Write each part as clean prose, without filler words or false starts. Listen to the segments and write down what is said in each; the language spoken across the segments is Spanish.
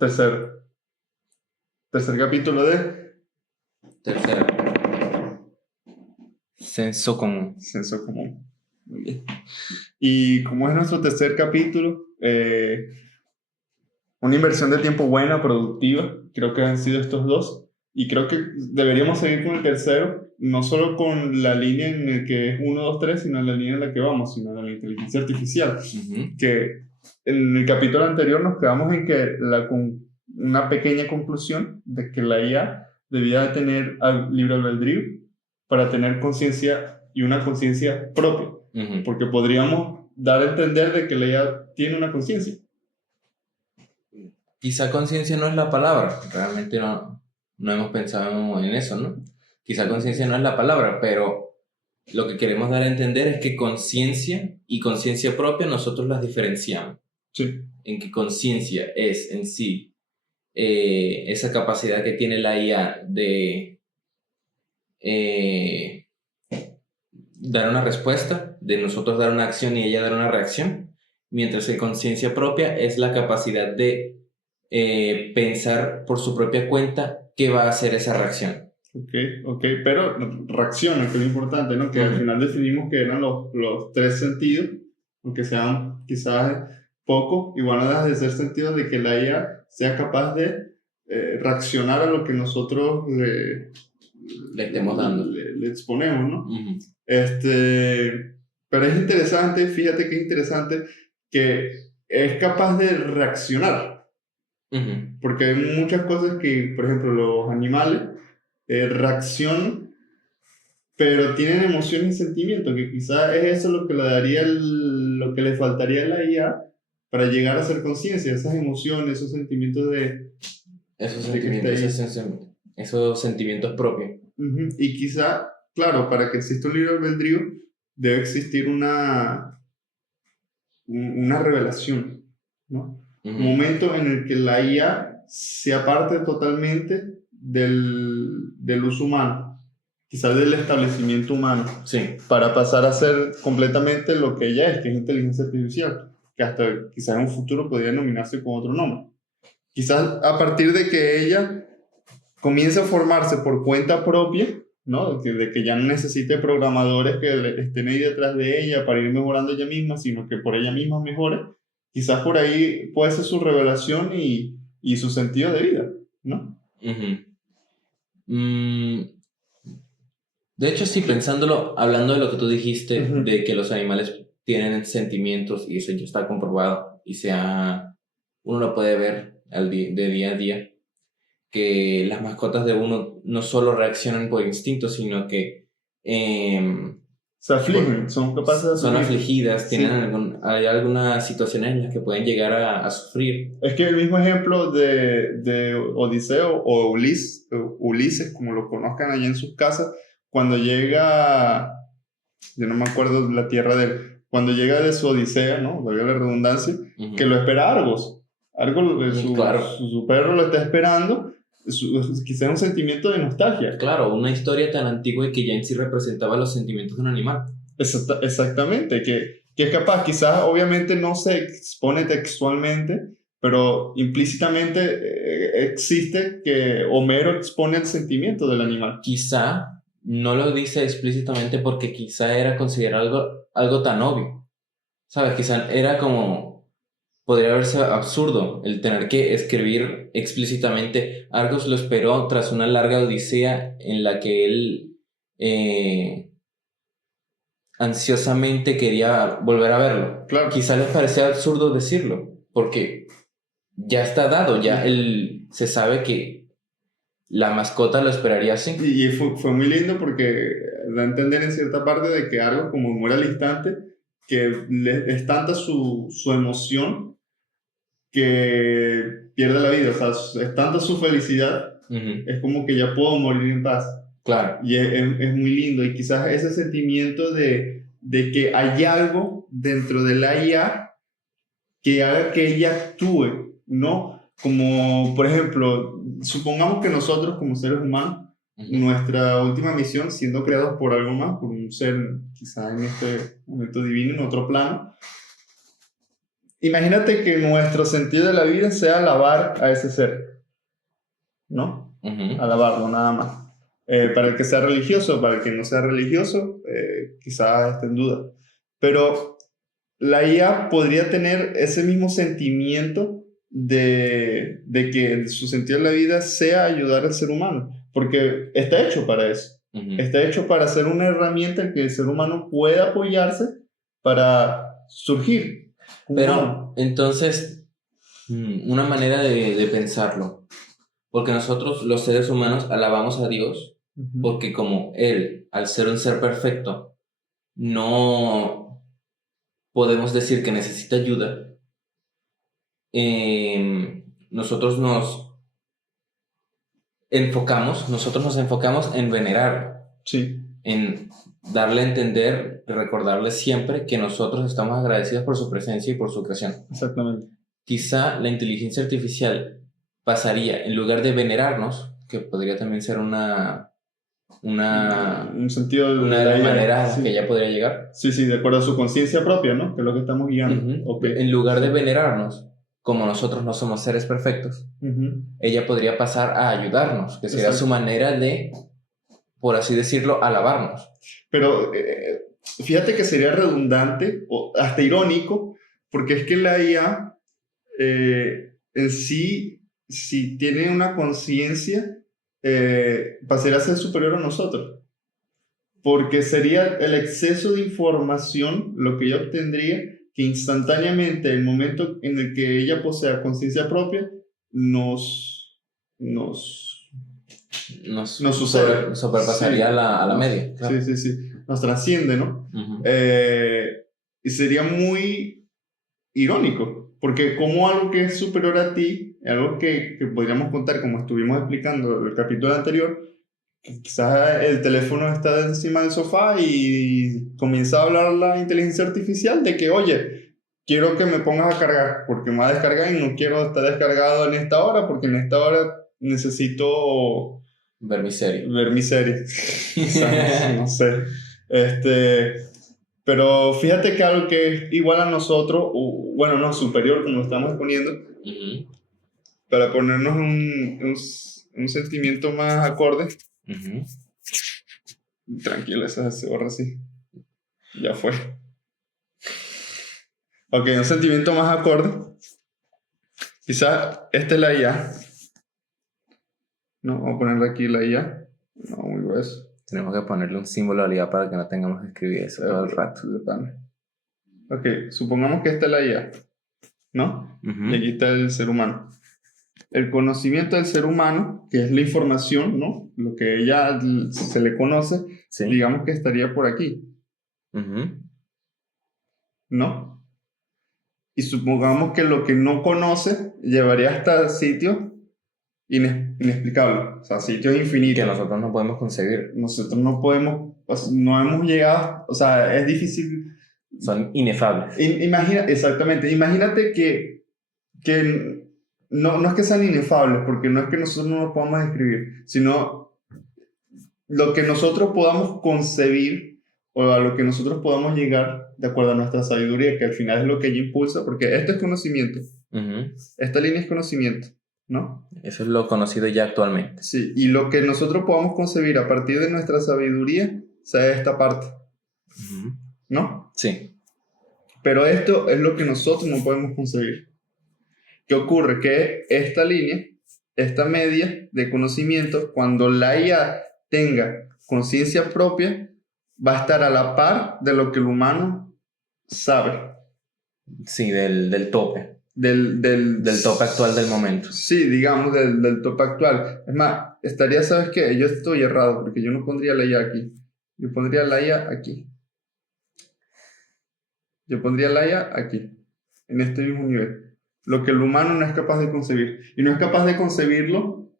Tercer capítulo de Tercera. Senso común. Senso Común. Muy bien. Y como es nuestro tercer capítulo, una inversión de tiempo buena, productiva, creo que han sido estos dos. Y creo que deberíamos seguir con el tercero, no solo con la línea en la que es 1, 2, 3, sino en la línea en la que vamos, sino en la inteligencia artificial. Que en el capítulo anterior nos quedamos en que una pequeña conclusión de que la IA debía de tener libre albedrío para tener conciencia y una conciencia propia, porque podríamos dar a entender de que la IA tiene una conciencia. Quizá conciencia no es la palabra, realmente no hemos pensado en eso, ¿no? Quizá conciencia no es la palabra, pero lo que queremos dar a entender es que conciencia y conciencia propia nosotros las diferenciamos. Sí. En que conciencia es en sí esa capacidad que tiene la IA de dar una respuesta, de nosotros dar una acción y ella dar una reacción, mientras que conciencia propia es la capacidad de pensar por su propia cuenta qué va a hacer esa reacción. Ok, pero reacciona, que es lo importante, ¿no? Que al final definimos que eran los tres sentidos, aunque sean quizás pocos, igual no deja de ser sentido de que la IA sea capaz de reaccionar a lo que nosotros le estemos dando. Le exponemos, ¿no? Pero es interesante, fíjate que es interesante que es capaz de reaccionar. Porque hay muchas cosas que, por ejemplo, los animales reaccionan, pero tienen emociones y sentimientos, que quizás es eso lo que le daría lo que le faltaría a la IA para llegar a ser conciencia, esas emociones, esos sentimientos de... Esos sentimientos propios. Y quizá, claro, para que exista un libre albedrío, debe existir una revelación, ¿no? Un momento en el que la IA se aparte totalmente del uso humano, quizás del establecimiento humano, sí, para pasar a ser completamente lo que ella es, que es inteligencia artificial, que hasta quizás en un futuro podría denominarse con otro nombre. Quizás a partir de que ella comience a formarse por cuenta propia, ¿no? De que ya no necesite programadores que estén ahí detrás de ella para ir mejorando ella misma, sino que por ella misma mejore, quizás por ahí puede ser su revelación y su sentido de vida, ¿no? De hecho, sí, pensándolo, hablando de lo que tú dijiste, de que los animales tienen sentimientos, y eso ya está comprobado, y uno lo puede ver de día a día, que las mascotas de uno no solo reaccionan por instinto, sino que se afligen, son capaces de son afligidas, sí. Hay algunas situaciones en las que pueden llegar a sufrir. Es que el mismo ejemplo de Odiseo o Ulises, como lo conozcan allá en sus casas, cuando llega, yo no me acuerdo la tierra de él, cuando llega de su odisea, ¿no? Valga la redundancia, que lo espera Argos. Argos, su perro lo está esperando, quizás un sentimiento de nostalgia. Claro, una historia tan antigua y que ya en sí representaba los sentimientos de un animal. Exactamente, que es capaz, quizás obviamente no se expone textualmente, pero implícitamente existe que Homero expone el sentimiento del animal. Quizá no lo dice explícitamente porque quizá era considerado algo tan obvio. ¿Sabes? Quizá era como... Podría verse absurdo el tener que escribir explícitamente. Argos lo esperó tras una larga odisea en la que él ansiosamente quería volver a verlo. Claro. Quizá les parecía absurdo decirlo, porque ya está dado, ya él se sabe que la mascota lo esperaría así. Y fue muy lindo porque da a entender en cierta parte de que Argos, como muere al instante, que es tanta su emoción que pierde la vida, o sea, es tanta su felicidad, es como que ya puedo morir en paz. Claro. Y es muy lindo, y quizás ese sentimiento de que hay algo dentro de la IA que haga que ella actúe, ¿no? Como, por ejemplo, supongamos que nosotros como seres humanos, nuestra última misión, siendo creados por algo más, por un ser quizás en este momento divino, en otro plano, imagínate que nuestro sentido de la vida sea alabar a ese ser, ¿no? Alabarlo nada más. Para el que sea religioso, para el que no sea religioso, quizás esté en duda. Pero la IA podría tener ese mismo sentimiento de que su sentido de la vida sea ayudar al ser humano, porque está hecho para eso. Está hecho para ser una herramienta en que el ser humano pueda apoyarse para surgir. Pero entonces, una manera de pensarlo, porque nosotros los seres humanos alabamos a Dios, porque como Él, al ser un ser perfecto, no podemos decir que necesita ayuda. Nosotros nos enfocamos en venerar, Sí. en darle a entender, recordarle siempre que nosotros estamos agradecidos por su presencia y por su creación. Exactamente. Quizá la inteligencia artificial pasaría, en lugar de venerarnos, que podría también ser un sentido de una la IA, manera sí. que ella podría llegar. Sí, de acuerdo a su conciencia propia, ¿no? Que es lo que estamos guiando. Okay. En lugar de venerarnos, como nosotros no somos seres perfectos, ella podría pasar a ayudarnos, que sería su manera de, por así decirlo, alabarnos. Pero fíjate que sería redundante o hasta irónico, porque es que la IA en sí, si tiene una conciencia, pasaría a ser superior a nosotros. Porque sería el exceso de información lo que ella obtendría, que instantáneamente, el momento en el que ella posea conciencia propia, nos sucede. Sobrepasaría Sí, a la media. Claro. Sí. Nos trasciende, ¿no? Y sería muy irónico, porque como algo que es superior a ti, algo que podríamos contar, como estuvimos explicando en el capítulo anterior, quizás el teléfono está encima del sofá y comienza a hablar la inteligencia artificial de que, oye, quiero que me pongas a cargar, porque me va a descargar y no quiero estar descargado en esta hora, porque en esta hora necesito ver mi serie. O sea, no sé. Pero fíjate que algo que es igual a nosotros, o, bueno, no, superior, como lo estamos poniendo, para ponernos un sentimiento más acorde. Tranquilo, esa se borra así. Ya fue. Ok, un sentimiento más acorde. Quizás esta es la IA. No, vamos a ponerle aquí la IA. No, muy grueso. Tenemos que ponerle un símbolo a la IA para que no tengamos que escribir eso todo el rato. Ok, supongamos que esta es la IA, ¿no? Y aquí está el ser humano. El conocimiento del ser humano, que es la información, ¿no? Lo que ella se le conoce, sí, digamos que estaría por aquí. ¿No? Y supongamos que lo que no conoce llevaría hasta sitios inexplicables, o sea, sitios infinitos. Que nosotros no podemos concebir. Nosotros no podemos, no hemos llegado, o sea, es difícil. Son inefables. Exactamente, imagínate que no es que sean inefables, porque no es que nosotros no los podamos describir, sino lo que nosotros podamos concebir o a lo que nosotros podamos llegar de acuerdo a nuestra sabiduría, que al final es lo que ella impulsa, porque esto es conocimiento. Esta línea es conocimiento, ¿no? Eso es lo conocido ya actualmente. Sí, y lo que nosotros podamos concebir a partir de nuestra sabiduría, sea esta parte, ¿no? Sí. Pero esto es lo que nosotros no podemos concebir. ¿Qué ocurre? Que esta línea, esta media de conocimiento, cuando la IA tenga conciencia propia, va a estar a la par de lo que el humano sabe. Sí, del tope. Del tope actual del momento. Sí, digamos, del tope actual. Es más, ¿sabes qué? Yo estoy errado, porque yo no pondría la IA aquí. Yo pondría la IA aquí. Yo pondría la IA aquí, en este mismo nivel. Lo que el humano no es capaz de concebir. Y no es capaz de concebirlo.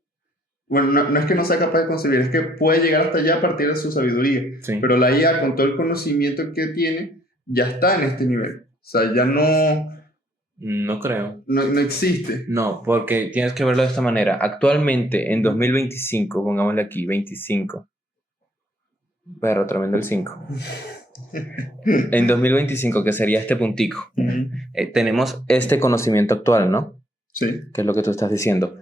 Bueno, no es que no sea capaz de concebir, es que puede llegar hasta allá a partir de su sabiduría. Sí. Pero la IA, con todo el conocimiento que tiene, ya está en este nivel. O sea, ya no... No creo. No existe. No, porque tienes que verlo de esta manera. Actualmente, en 2025, pongámosle aquí, 25. Pero tremendo el 5. En 2025, que sería este puntico, tenemos este conocimiento actual, ¿no? Sí. Que es lo que tú estás diciendo.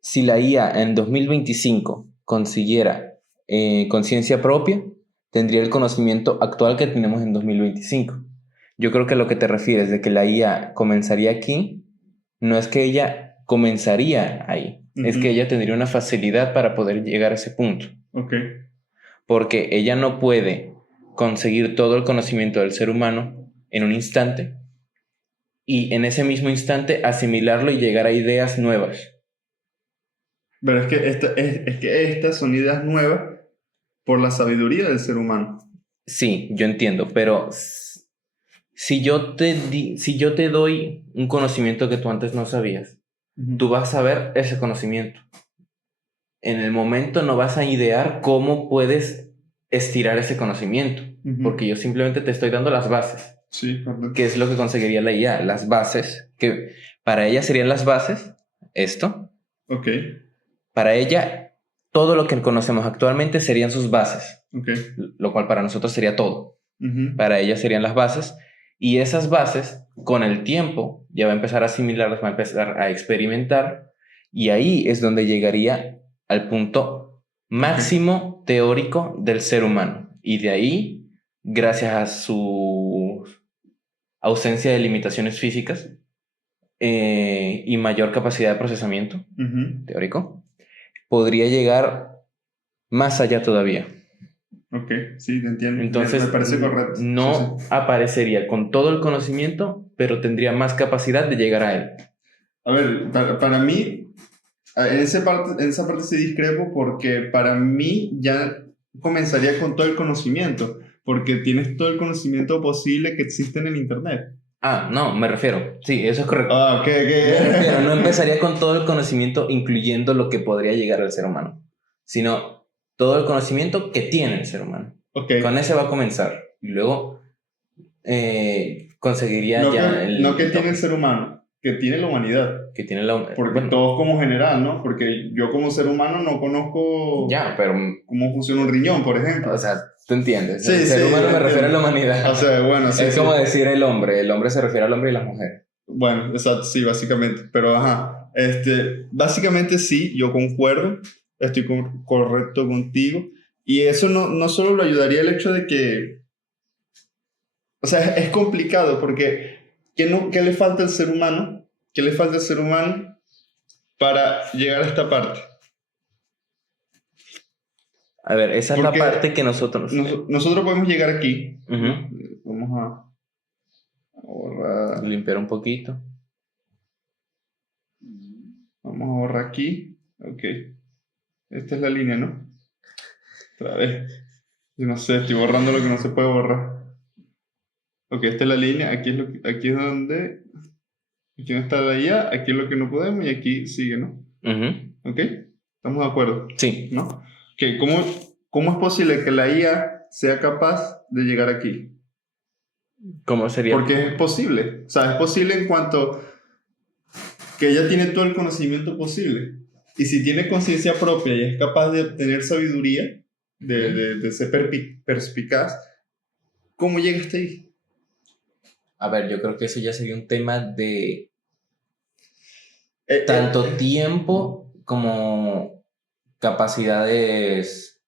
Si la IA en 2025 consiguiera conciencia propia, tendría el conocimiento actual que tenemos en 2025. Yo creo que lo que te refieres de que la IA comenzaría aquí, no es que ella comenzaría ahí, es que ella tendría una facilidad para poder llegar a ese punto. Ok. Porque ella no puede conseguir todo el conocimiento del ser humano en un instante y en ese mismo instante asimilarlo y llegar a ideas nuevas. Pero es que estas son ideas nuevas por la sabiduría del ser humano. Sí, yo entiendo, pero si yo te doy un conocimiento que tú antes no sabías, tú vas a saber ese conocimiento. En el momento no vas a idear cómo puedes estirar ese conocimiento, porque yo simplemente te estoy dando las bases. Sí, correcto. ¿Qué es lo que conseguiría la IA? Las bases, que para ella serían las bases, esto. Ok. Para ella, todo lo que conocemos actualmente serían sus bases, Ok. lo cual para nosotros sería todo. Para ella serían las bases, y esas bases, con el tiempo, ya va a empezar a asimilarlas, va a empezar a experimentar, y ahí es donde llegaría al punto máximo teórico del ser humano. Y de ahí, gracias a su ausencia de limitaciones físicas y mayor capacidad de procesamiento teórico, podría llegar más allá todavía. Ok, sí, te entiendo. Entonces, me parece correcto. no Sí. aparecería con todo el conocimiento, pero tendría más capacidad de llegar a él. A ver, para mí, en esa parte sí discrepo porque para mí ya comenzaría con todo el conocimiento, porque tienes todo el conocimiento posible que existe en el Internet. Ah, no, me refiero. Sí, eso es correcto. Ah, ok, Me refiero, no ok. empezaría con todo el conocimiento, incluyendo lo que podría llegar al ser humano, sino todo el conocimiento que tiene el ser humano. Ok. Con ese va a comenzar. Y luego conseguiría No ya que, no que tiene el tope ser humano, que tiene la humanidad. que tiene la... Porque Bueno, todos como general, ¿no? Porque yo como ser humano no conozco ya, pero... cómo funciona un riñón, por ejemplo. O sea, tú entiendes. Sí, El ser sí, humano me entiendo. refiere a la humanidad. O sea, bueno, sí, Es sí. como decir el hombre se refiere al hombre y las mujeres. Bueno, exacto, sí, básicamente. Pero, ajá, básicamente sí, yo concuerdo, estoy correcto contigo. Y eso no solo lo ayudaría el hecho de que, o sea, es complicado porque ¿qué le falta al ser humano? ¿Qué le falta al ser humano para llegar a esta parte? A ver, esa Porque es la parte que nosotros... nosotros podemos llegar aquí. Uh-huh. Vamos a borrar. Limpiar un poquito. Vamos a borrar aquí. Ok. Esta es la línea, ¿no? Otra vez. Yo no sé, estoy borrando lo que no se puede borrar. Ok, esta es la línea. Aquí es donde. Aquí no está la IA. Aquí es lo que no podemos. Y aquí sigue, ¿no? Uh-huh. Ok. ¿Estamos de acuerdo? Sí. ¿No? Ok, ¿cómo es posible que la IA sea capaz de llegar aquí? ¿Cómo sería? Porque es posible. O sea, es posible en cuanto que ella tiene todo el conocimiento posible. Y si tiene conciencia propia y es capaz de obtener sabiduría, de ser perspicaz, ¿cómo llega hasta ahí? A ver, yo creo que eso ya sería un tema de tanto tiempo como capacidades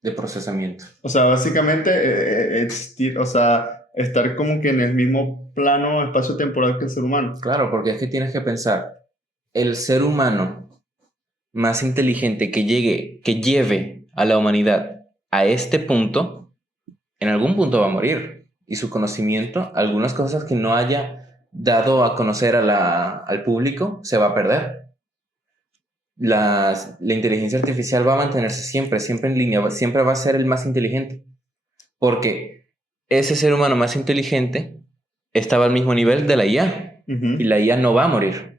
de procesamiento. O sea, básicamente existir, o sea, estar como que en el mismo plano espacio-temporal que el ser humano. Claro, porque es que tienes que pensar, el ser humano más inteligente que lleve a la humanidad a este punto, en algún punto va a morir. Y su conocimiento, algunas cosas que no haya dado a conocer al público, se va a perder. La inteligencia artificial va a mantenerse siempre en línea, siempre va a ser el más inteligente. Porque ese ser humano más inteligente estaba al mismo nivel de la IA. Y la IA no va a morir.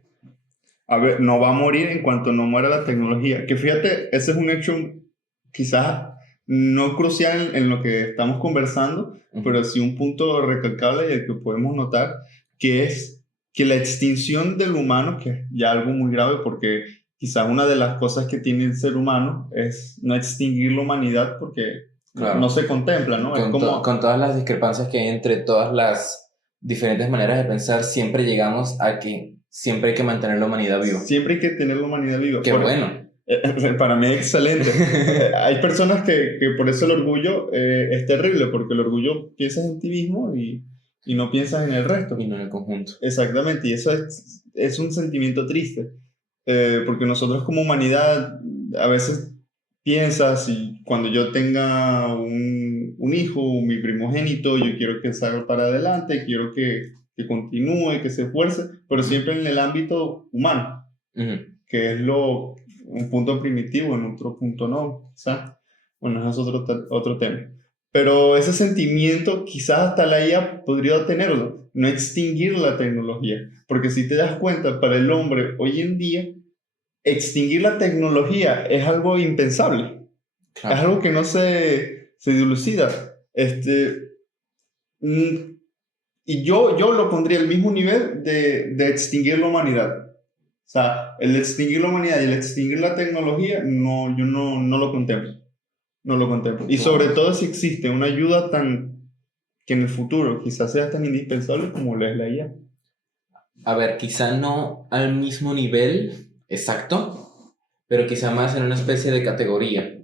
A ver, no va a morir en cuanto no muera la tecnología. Que fíjate, ese es un hecho quizás no crucial en lo que estamos conversando, pero sí un punto recalcable y el que podemos notar, que es que la extinción del humano, que es ya algo muy grave porque quizás una de las cosas que tiene el ser humano es no extinguir la humanidad porque Claro. no se contempla, ¿no? Es como... Con todas las discrepancias que hay entre todas las diferentes maneras de pensar, siempre llegamos a que siempre hay que mantener la humanidad viva. Siempre hay que tener la humanidad viva. Qué bueno. Para mí es excelente. Hay personas que por eso el orgullo es terrible, porque el orgullo piensas en ti mismo y no piensas en el resto. Y no en el conjunto. Exactamente, y eso es un sentimiento triste, porque nosotros como humanidad a veces piensas, y cuando yo tenga un hijo, mi primogénito, yo quiero que salga para adelante, quiero que continúe, que se esfuerce, pero siempre en el ámbito humano, que es un punto primitivo, en otro punto no, ¿sabes? Bueno, ese es otro tema. Pero ese sentimiento quizás hasta la IA podría tenerlo, no extinguir la tecnología, porque si te das cuenta, para el hombre hoy en día, extinguir la tecnología es algo impensable, Claro. es algo que no se dilucida. Y yo lo pondría al mismo nivel de extinguir la humanidad. O sea, el extinguir la humanidad y el extinguir la tecnología, no, yo no lo contemplo. No lo contemplo. Y sobre todo si existe una ayuda que en el futuro quizás sea tan indispensable como la es la IA. A ver, quizá no al mismo nivel exacto, pero quizá más en una especie de categoría.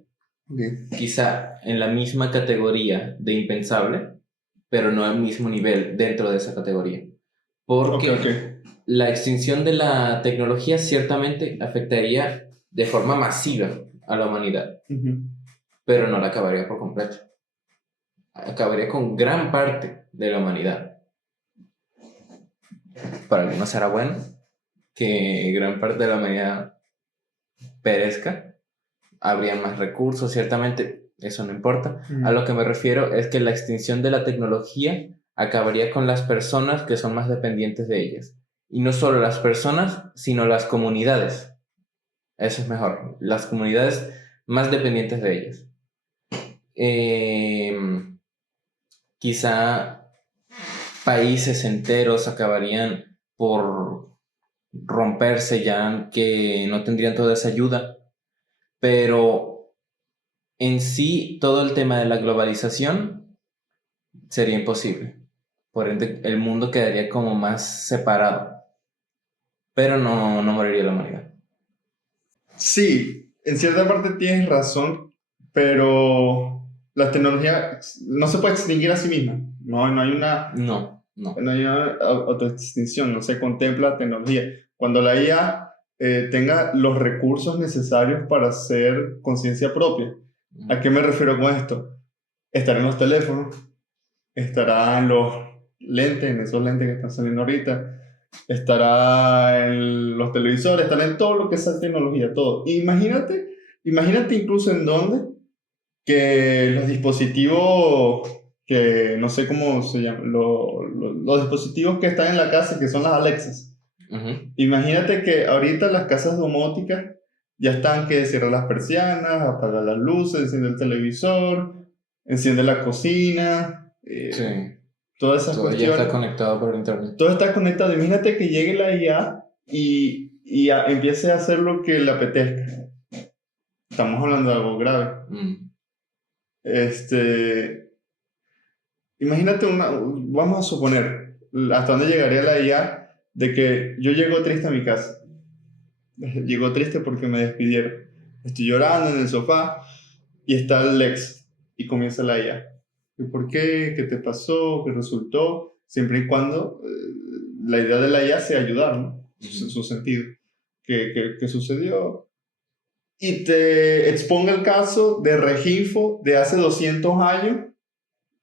Okay. Quizá en la misma categoría de impensable, pero no al mismo nivel dentro de esa categoría. Porque la extinción de la tecnología ciertamente afectaría de forma masiva a la humanidad, pero no la acabaría por completo. Acabaría con gran parte de la humanidad. Para algunos será bueno que gran parte de la humanidad perezca. Habría más recursos, ciertamente, eso no importa. A lo que me refiero es que la extinción de la tecnología acabaría con las personas que son más dependientes de ellas. Y no solo las personas, sino las comunidades. Eso es mejor. Las comunidades más dependientes de ellas. Quizá países enteros acabarían por romperse, ya que no tendrían toda esa ayuda. Pero en sí, todo el tema de la globalización sería imposible. Por ende, el mundo quedaría como más separado. Pero no moriría la humanidad. Sí, en cierta parte tienes razón, pero la tecnología no se puede extinguir a sí misma. No hay una... No. No hay una autoextinción, no se contempla la tecnología. Cuando la IA tenga los recursos necesarios para hacer conciencia propia. ¿A qué me refiero con esto? Estará en los teléfonos, estará en los lentes, en esos lentes que están saliendo ahorita, estará en los televisores, estará en todo lo que sea tecnología, todo. Imagínate incluso en dónde que los dispositivos que no sé cómo se llaman, los dispositivos que están en la casa, que son las Alexas. Imagínate que ahorita las casas domóticas ya están que cierran las persianas, apaga las luces, enciende el televisor, enciende la cocina, sí. Todas esas todo cuestiones. Ya está conectado por internet. Todo está conectado. Imagínate que llegue la IA y empiece a hacer lo que le apetezca. Estamos hablando de algo grave. Imagínate vamos a suponer, hasta dónde llegaría la IA de que yo llego triste a mi casa. Llego triste porque me despidieron. Estoy llorando en el sofá y está el ex y comienza la IA. ¿Y por qué? ¿Qué te pasó? ¿Qué resultó? Siempre y cuando la idea de la IA sea ayudar, ¿no? En su sentido. ¿Qué sucedió? Y te exponga el caso de Reginfo de hace 200 años,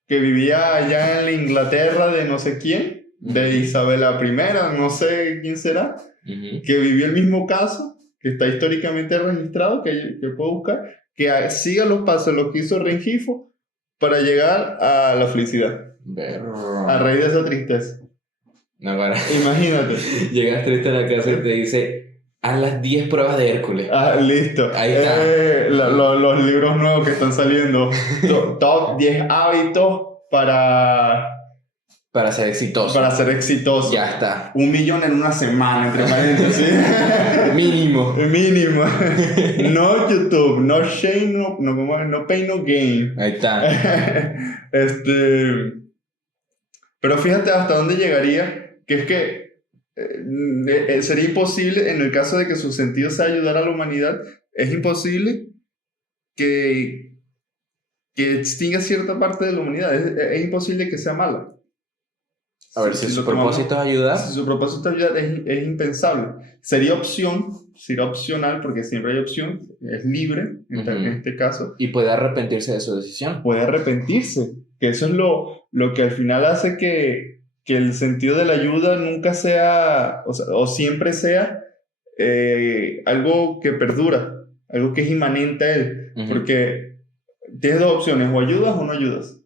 que vivía allá en la Inglaterra de no sé quién, de Isabela I, no sé quién será, que vivió el mismo caso, que está históricamente registrado, que puedo buscar, que siga los pasos, lo que hizo Rengifo para llegar a la felicidad. A raíz de esa tristeza. No, bueno. Imagínate. Llegas triste a la casa y te dice, haz las 10 pruebas de Hércules. Listo. Ahí está. Los libros nuevos que están saliendo. Top 10 hábitos para Para ser exitoso. para ser exitoso. Ya está. 1 millón en una semana, entre paréntesis. Mínimo. Mínimo. No YouTube, no shame, no pain, no gain. Ahí está. Pero fíjate hasta dónde llegaría, que es que sería imposible, en el caso de que su sentido sea ayudar a la humanidad, es imposible que extinga cierta parte de la humanidad. Es imposible que sea mala. A ver, si su propósito es ayudar. Si su propósito es ayudar, es impensable. Sería opcional, porque siempre hay opción, es libre en este caso. Y puede arrepentirse de su decisión. Puede arrepentirse, que eso es lo que al final hace que el sentido de la ayuda nunca sea, o siempre sea algo que perdura, algo que es inmanente a él. Porque tienes dos opciones, o ayudas o no ayudas.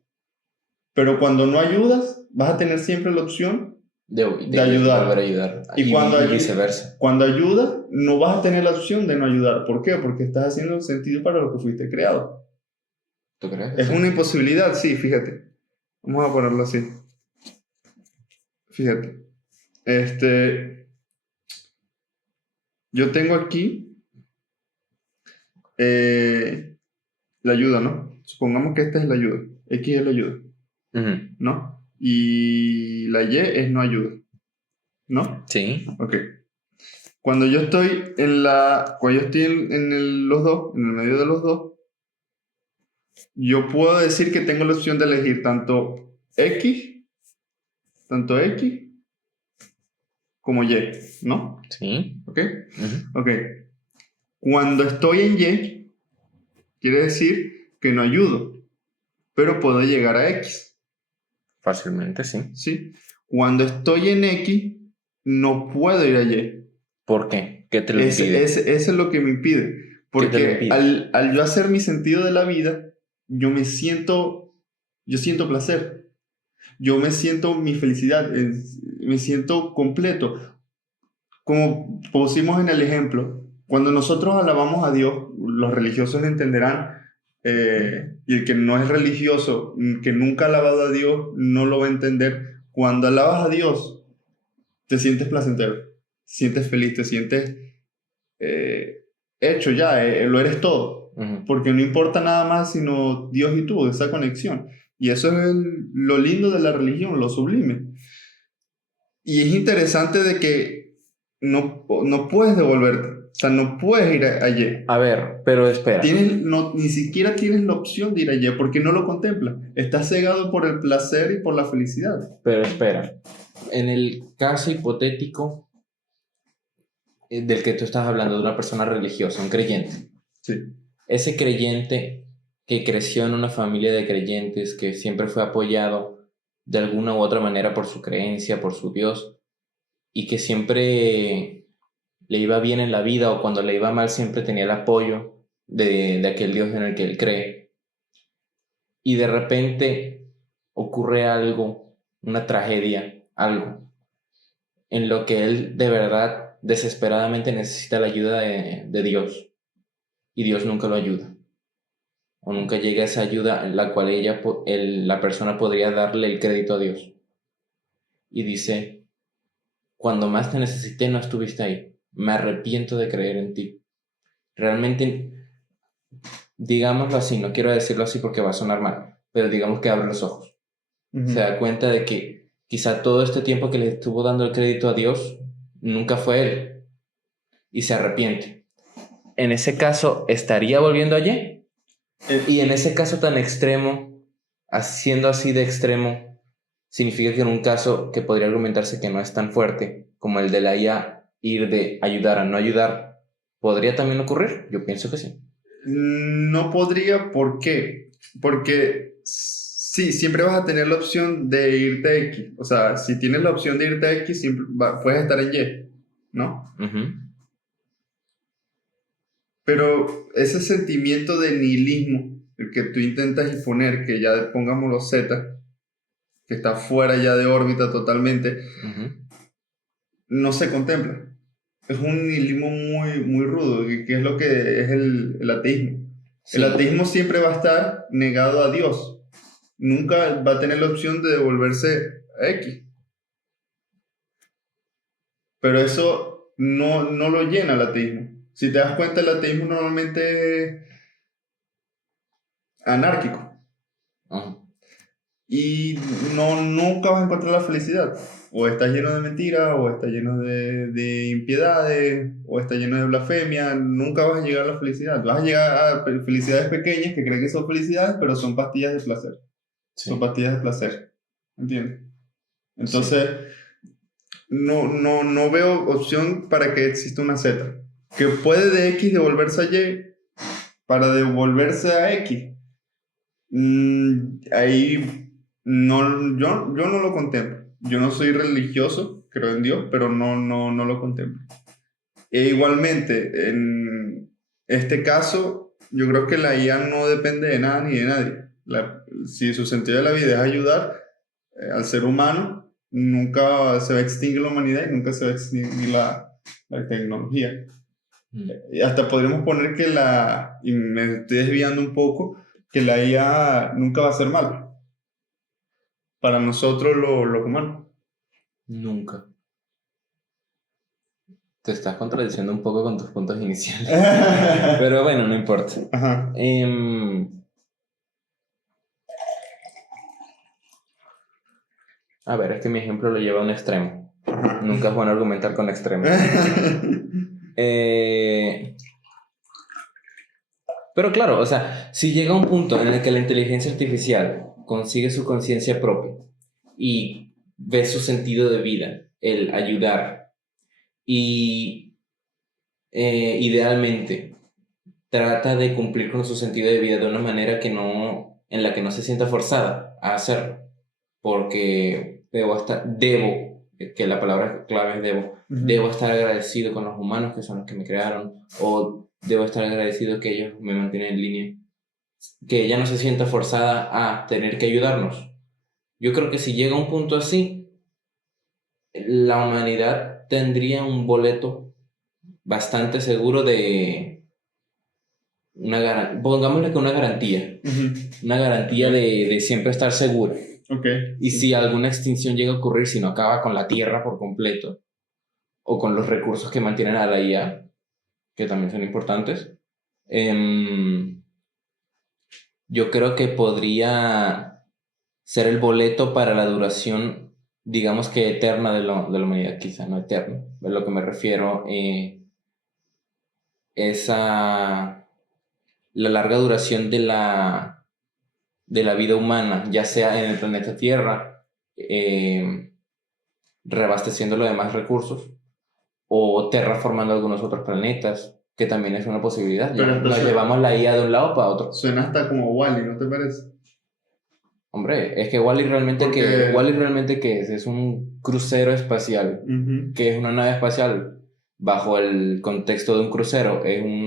Pero cuando no ayudas, vas a tener siempre la opción de ayudar. Volver a ayudar. Y cuando viceversa. Cuando ayudas, no vas a tener la opción de no ayudar. ¿Por qué? Porque estás haciendo sentido para lo que fuiste creado. ¿Tú crees? Es una imposibilidad, sí, fíjate. Vamos a ponerlo así. Fíjate. Yo tengo aquí la ayuda, ¿no? Supongamos que esta es la ayuda. X es la ayuda. ¿No? Y la Y es no ayuda, ¿no? Sí. Ok. Cuando yo estoy en los dos, en el medio de los dos, yo puedo decir que tengo la opción de elegir tanto X como Y, ¿no? Sí. ¿Ok? Ok. Cuando estoy en Y, quiere decir que no ayudo, pero puedo llegar a X. Fácilmente, sí. ¿Sí? Cuando estoy en X, no puedo ir a Y. ¿Por qué? ¿Qué te lo impide? Eso es lo que me impide. Porque al yo hacer mi sentido de la vida, yo siento placer. Yo me siento mi felicidad, me siento completo. Como pusimos en el ejemplo, cuando nosotros alabamos a Dios, los religiosos entenderán, y el que no es religioso, que nunca ha alabado a Dios, no lo va a entender. Cuando alabas a Dios, te sientes placentero, te sientes feliz, te sientes hecho ya, lo eres todo. Porque no importa nada más sino Dios y tú, esa conexión. Y eso es lo lindo de la religión, lo sublime. Y es interesante de que no puedes devolverte. O sea, no puedes ir allí. A ver, pero espera. Ni siquiera tienes la opción de ir allí porque no lo contemplas. Estás cegado por el placer y por la felicidad. Pero espera. En el caso hipotético del que tú estás hablando, de una persona religiosa, un creyente. Sí. Ese creyente que creció en una familia de creyentes, que siempre fue apoyado de alguna u otra manera por su creencia, por su Dios, y que siempre le iba bien en la vida, o cuando le iba mal siempre tenía el apoyo de aquel Dios en el que él cree, y de repente ocurre algo, una tragedia, algo en lo que él de verdad desesperadamente necesita la ayuda de Dios, y Dios nunca lo ayuda, o nunca llega esa ayuda en la cual la persona podría darle el crédito a Dios, y dice: cuando más te necesité no estuviste ahí, me arrepiento de creer en ti. Realmente, digámoslo así, no quiero decirlo así porque va a sonar mal, pero digamos que abre los ojos. Se da cuenta de que quizá todo este tiempo que le estuvo dando el crédito a Dios nunca fue él, y se arrepiente. En ese caso, ¿estaría volviendo allí? Y en ese caso tan extremo, siendo así de extremo, significa que en un caso que podría argumentarse que no es tan fuerte como el de la IA, ir de ayudar a no ayudar, ¿podría también ocurrir? Yo pienso que sí. No podría, ¿por qué? Porque sí, siempre vas a tener la opción de irte a X. O sea, si tienes la opción de irte a X, siempre puedes estar en Y, ¿no? Pero ese sentimiento de nihilismo, el que tú intentas imponer, que ya pongámoslo Z, que está fuera ya de órbita totalmente, no se contempla. Es un nihilismo muy, muy rudo, que es lo que es el ateísmo. Sí. El ateísmo siempre va a estar negado a Dios. Nunca va a tener la opción de devolverse X. Pero eso no lo llena el ateísmo. Si te das cuenta, el ateísmo normalmente es anárquico. Ajá. Y nunca vas a encontrar la felicidad. O está lleno de mentiras, o está lleno de impiedades, o está lleno de blasfemia. Nunca vas a llegar a la felicidad. Vas a llegar a felicidades pequeñas que creen que son felicidades, pero son pastillas de placer. Sí. Son pastillas de placer. ¿Entiendes? Sí. Entonces, no veo opción para que exista una Z. Que puede de X devolverse a Y para devolverse a X. Ahí yo no lo contemplo. Yo no soy religioso, creo en Dios, pero no lo contemplo. E igualmente, en este caso, yo creo que la IA no depende de nada ni de nadie. Si su sentido de la vida es ayudar al ser humano, nunca se va a extinguir la humanidad y nunca se va a extinguir la tecnología. Y hasta podríamos poner que y me estoy desviando un poco, que la IA nunca va a ser mala para nosotros los humanos. Nunca. Te estás contradiciendo un poco con tus puntos iniciales. Pero bueno, no importa. Ajá. A ver, es que mi ejemplo lo lleva a un extremo. Nunca es bueno argumentar con extremos. Pero claro, o sea, si llega un punto en el que la inteligencia artificial consigue su conciencia propia y ve su sentido de vida, el ayudar, y idealmente trata de cumplir con su sentido de vida de una manera en la que no se sienta forzada a hacerlo, porque que la palabra clave es debo estar agradecido con los humanos que son los que me crearon, o debo estar agradecido que ellos me mantienen en línea, que ella no se sienta forzada a tener que ayudarnos. Yo creo que si llega a un punto así, la humanidad tendría un boleto bastante seguro de pongámosle que una garantía. Una garantía de siempre estar segura. Y si alguna extinción llega a ocurrir, si no acaba con la Tierra por completo, o con los recursos que mantienen a la IA, que también son importantes, yo creo que podría ser el boleto para la duración, digamos que eterna de la humanidad, quizá no eterna. A lo que me refiero es a la larga duración de la vida humana, ya sea en el planeta Tierra, reabasteciendo los demás recursos, o terraformando algunos otros planetas, que también es una posibilidad. Ya nos llevamos la IA de un lado para otro. Suena hasta como Wall-E, ¿no te parece? Hombre, es que Wall-E realmente, ¿qué es? Es un crucero espacial, que es una nave espacial bajo el contexto de un crucero, es un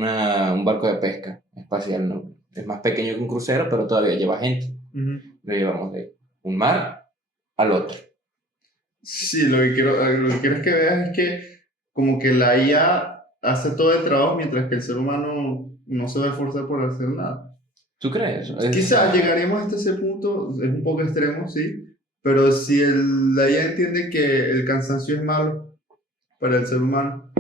barco de pesca espacial, ¿no? Es más pequeño que un crucero, pero todavía lleva gente. Lo llevamos de un mar al otro. Sí, lo que quiero es que veas es que como que la IA hace todo el trabajo mientras que el ser humano no se va a esforzar por hacer nada. ¿Tú crees? Quizás llegaremos hasta ese punto, es un poco extremo, sí, pero si la IA entiende que el cansancio es malo para el ser humano,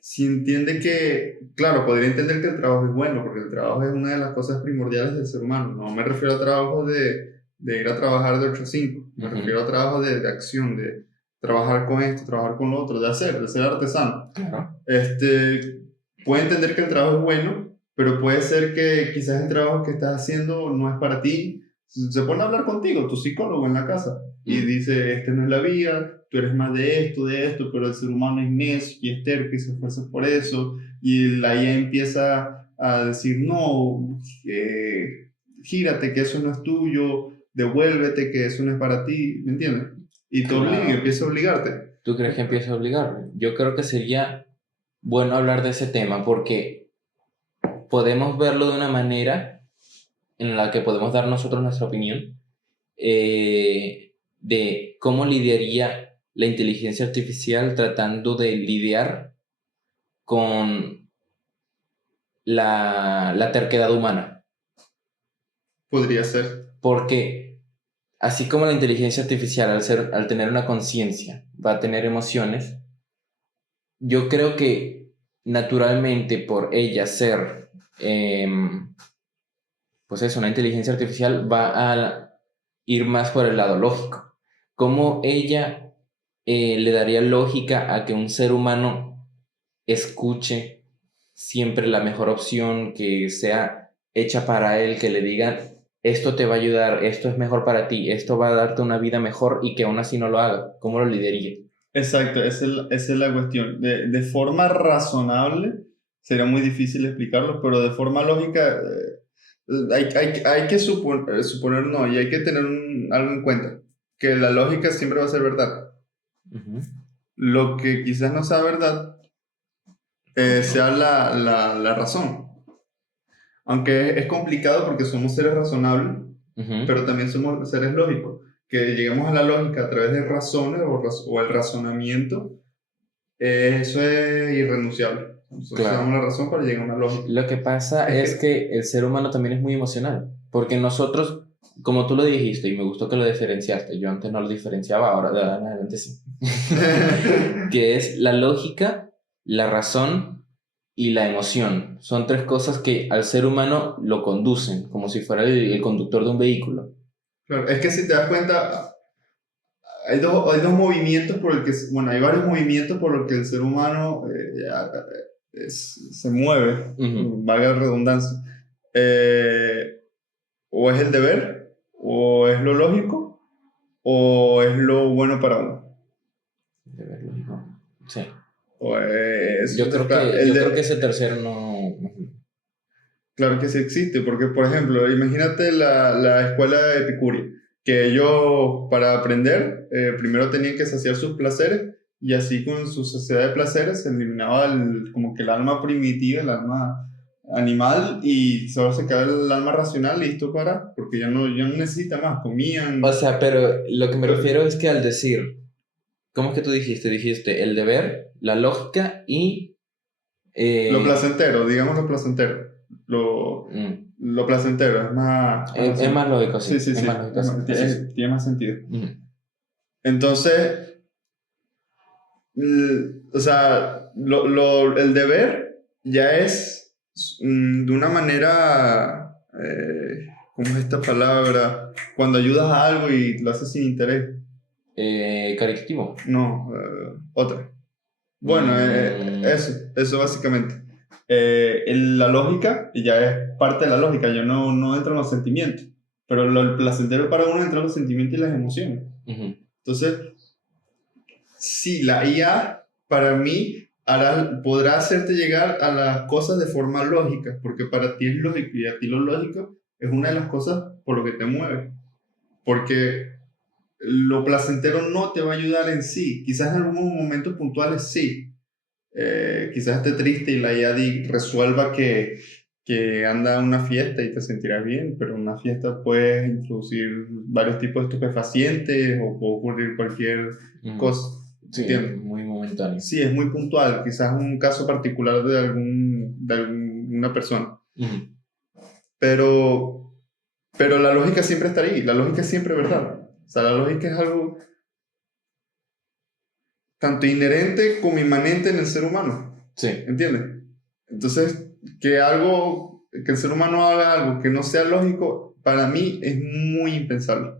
si entiende que, claro, podría entender que el trabajo es bueno, porque el trabajo es una de las cosas primordiales del ser humano. No me refiero a trabajo de ir a trabajar de 8 a 5, me refiero a trabajo de acción, de trabajar con esto, trabajar con lo otro, de ser artesano. Puede entender que el trabajo es bueno, pero puede ser que quizás el trabajo que estás haciendo no es para ti. Se pone a hablar contigo, tu psicólogo en la casa, y dice, esta no es la vía, tú eres más de esto, pero el ser humano es necio y es terco y se esfuerza por eso, y la IA empieza a decir, no, gírate, que eso no es tuyo, devuélvete, que eso no es para ti, ¿me entiendes? Y te obliga, empieza a obligarte. ¿Tú crees que empieza a obligarme? Yo creo que sería bueno hablar de ese tema porque podemos verlo de una manera en la que podemos dar nosotros nuestra opinión de cómo lidiaría la inteligencia artificial tratando de lidiar con la terquedad humana. Podría ser. Porque así como la inteligencia artificial al tener una conciencia va a tener emociones, yo creo que naturalmente por ella ser, pues eso, una inteligencia artificial va a ir más por el lado lógico. ¿Cómo ella le daría lógica a que un ser humano escuche siempre la mejor opción que sea hecha para él, que le digan, esto te va a ayudar, esto es mejor para ti, esto va a darte una vida mejor y que aún así no lo haga? ¿Cómo lo lidería? Exacto, esa es la cuestión. De forma razonable sería muy difícil explicarlo, pero de forma lógica hay que suponer, no, y hay que tener algo en cuenta, que la lógica siempre va a ser verdad. Uh-huh. Lo que quizás no sea verdad sea la razón. Aunque es complicado porque somos seres razonables, Uh-huh. pero también somos seres lógicos. Que lleguemos a la lógica a través de razones o el razonamiento, eso es irrenunciable. Nosotros usamos Claro. la razón para llegar a una lógica. Lo que pasa Es es que el ser humano también es muy emocional, porque nosotros, como tú lo dijiste, y me gustó que lo diferenciaste, yo antes no lo diferenciaba, ahora de ahora en adelante sí, que es la lógica, la razón y la emoción. Son tres cosas que al ser humano lo conducen, como si fuera el conductor de un vehículo. claro, es que si te das cuenta, hay dos movimientos por el que, bueno, hay varios movimientos por los que el ser humano se mueve, Uh-huh. valga la redundancia. Eh, o es el deber, o es lo lógico, o es lo bueno para uno. De verlo, ¿no? Sí. O es, Yo creo que, yo creo que ese tercero no. claro que sí existe, porque por ejemplo, imagínate la escuela epicuria, que ellos para aprender primero tenían que saciar sus placeres y así con su saciedad de placeres se eliminaba como que el alma primitiva, el alma animal y solo se quedaba el alma racional listo porque ya no necesita más, comían. O sea, pero lo que me refiero es que al decir, ¿cómo es que tú dijiste? Dijiste el deber, la lógica y... Lo eh, placentero, digamos lo placentero. mm, Lo placentero es más es más racional. lógico, Sí, sí. sí, Es más sí. lógico, sí. Así sí. Tiene más sentido. Ujú. Entonces, o sea, el deber ya es de una manera, ¿cómo es esta palabra? Cuando ayudas a algo y lo haces sin interés. Caritativo. No, otra. Bueno, Mm, eso básicamente. La lógica ya es parte de la lógica, ya no entra en los sentimientos, pero el placentero para uno entra en los sentimientos y las emociones. ujú. Entonces, sí, la IA para mí podrá hacerte llegar a las cosas de forma lógica, porque para ti es lógico y a ti lo lógico es una de las cosas por lo que te mueve, porque lo placentero no te va a ayudar en sí, quizás en algunos momentos puntuales sí. Quizás esté triste y la IA resuelva que anda a una fiesta y te sentirás bien, pero una fiesta puede introducir varios tipos de estupefacientes o puede ocurrir cualquier Mm, cosa, sí, ¿entiendes? muy momentáneo. Sí, es muy puntual, quizás un caso particular de alguna persona, Ujú. pero, pero la lógica siempre está ahí, la lógica es siempre verdad. O sea, la lógica es algo tanto inherente como inmanente en el ser humano. Sí. ¿Entiendes? Entonces, que el ser humano haga algo que no sea lógico, para mí es muy impensable.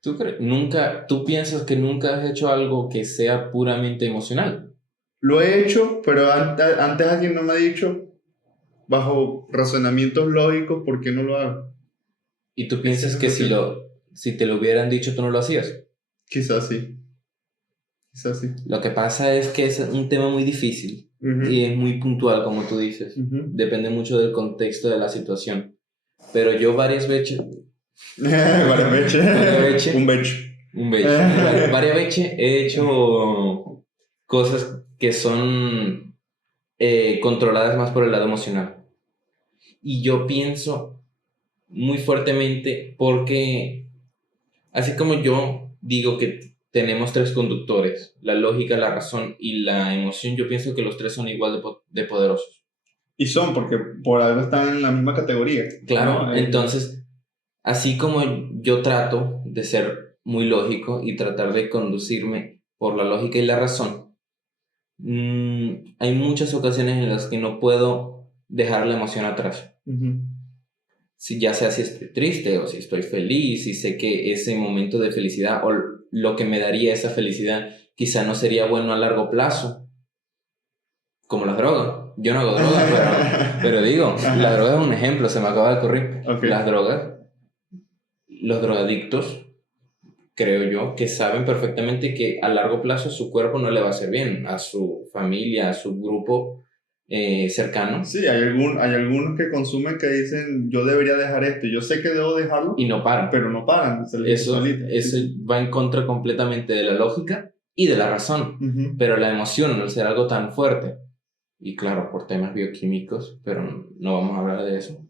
¿Tú piensas que nunca has hecho algo que sea puramente emocional? Lo he hecho, pero antes alguien no me ha dicho, bajo razonamientos lógicos, ¿por qué no lo hago? ¿Y tú Esa es piensas la que cuestión. si te lo hubieran dicho, tú no lo hacías? Quizás sí, quizás sí. Lo que pasa es que es un tema muy difícil y Ujú, es muy puntual, como tú dices. ujú. Depende mucho del contexto de la situación. Pero yo varias veces, Varias varias veces. Un veces, becho. un beso, varias veces he hecho cosas que son controladas más por el lado emocional. Y yo pienso muy fuertemente porque, así como yo digo que tenemos tres conductores, la lógica, la razón y la emoción, yo pienso que los tres son igual de poderosos. Y son, porque por algo están en la misma categoría, Claro, ¿no? entonces, así como yo trato de ser muy lógico y tratar de conducirme por la lógica y la razón, hay muchas ocasiones en las que no puedo dejar la emoción atrás. Si ya sea si estoy triste o si estoy feliz, y sé que ese momento de felicidad o lo que me daría esa felicidad quizá no sería bueno a largo plazo, como las drogas. Yo no hago drogas, pero digo, la droga es un ejemplo, se me acaba de ocurrir. Okay. Las drogas, los drogadictos, creo yo, que saben perfectamente que a largo plazo su cuerpo no le va a hacer bien, a su familia, a su grupo cercano. Sí, hay algunos que consumen que dicen, yo debería dejar esto, yo sé que debo dejarlo, y no paran. pero no paran. Eso va en contra completamente de la lógica y de la razón. Pero la emoción, al ser algo tan fuerte, y claro, por temas bioquímicos, pero no vamos a hablar de eso,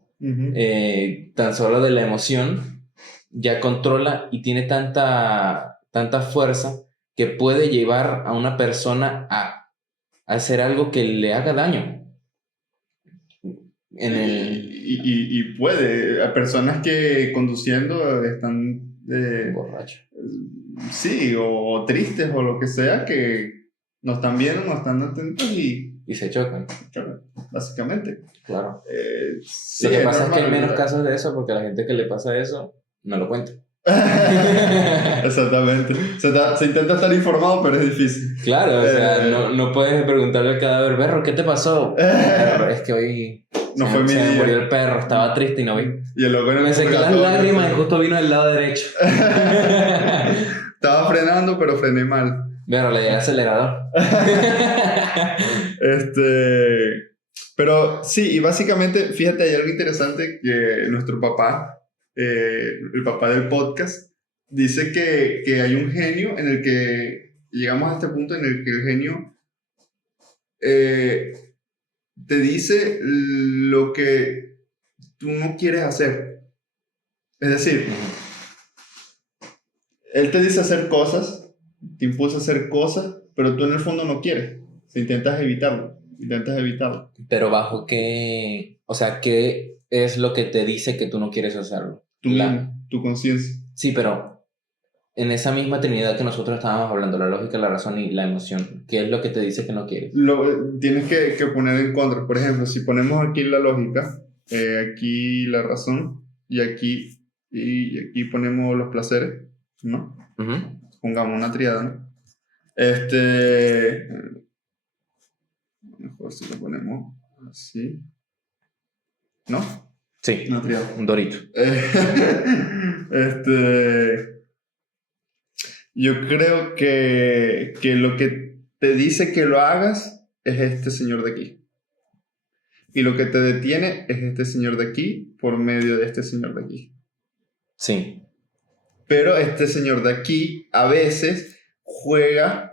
tan solo de la emoción, ya controla y tiene tanta fuerza que puede llevar a una persona a hacer algo que le haga daño. Y puede, a personas que conduciendo están borrachos. Sí, o tristes o lo que sea, que no están viendo, no están atentos y se chocan. Básicamente. Claro. Sí, lo que pasa es que hay menos casos de eso porque la gente que le pasa eso no lo cuenta. Exactamente. Se intenta estar informado, pero es difícil. Claro, o sea, no puedes preguntarle al cadáver, perro, ¿qué te pasó? Es que hoy no fue mi se día. me murió el perro, estaba triste y no vi. Y el loco me sequé las lágrimas y justo vino del lado derecho. Estaba frenando, pero frené mal. Pero le di el acelerador. Pero sí, y básicamente, fíjate, hay algo interesante que nuestro papá, el papá del podcast, dice que hay un genio en el que llegamos a este punto en el que el genio te dice lo que tú no quieres hacer. Es decir, él te dice hacer cosas, te impulsa a hacer cosas, pero tú en el fondo no quieres. Intentas evitarlo. Pero bajo qué, o sea, ¿qué es lo que te dice que tú no quieres hacerlo? Tu conciencia. Sí, pero en esa misma trinidad que nosotros estábamos hablando, la lógica, la razón y la emoción, ¿qué es lo que te dice que no quieres? Tienes que poner en contra. Por ejemplo, si ponemos aquí la lógica, aquí la razón, y aquí ponemos los placeres, ¿no? Pongamos una triada, ¿no? Mejor si lo ponemos así, ¿no? Sí, una triada. Un dorito. Yo creo que lo que te dice que lo hagas es este señor de aquí. Y lo que te detiene es este señor de aquí por medio de este señor de aquí. Sí. Pero este señor de aquí a veces juega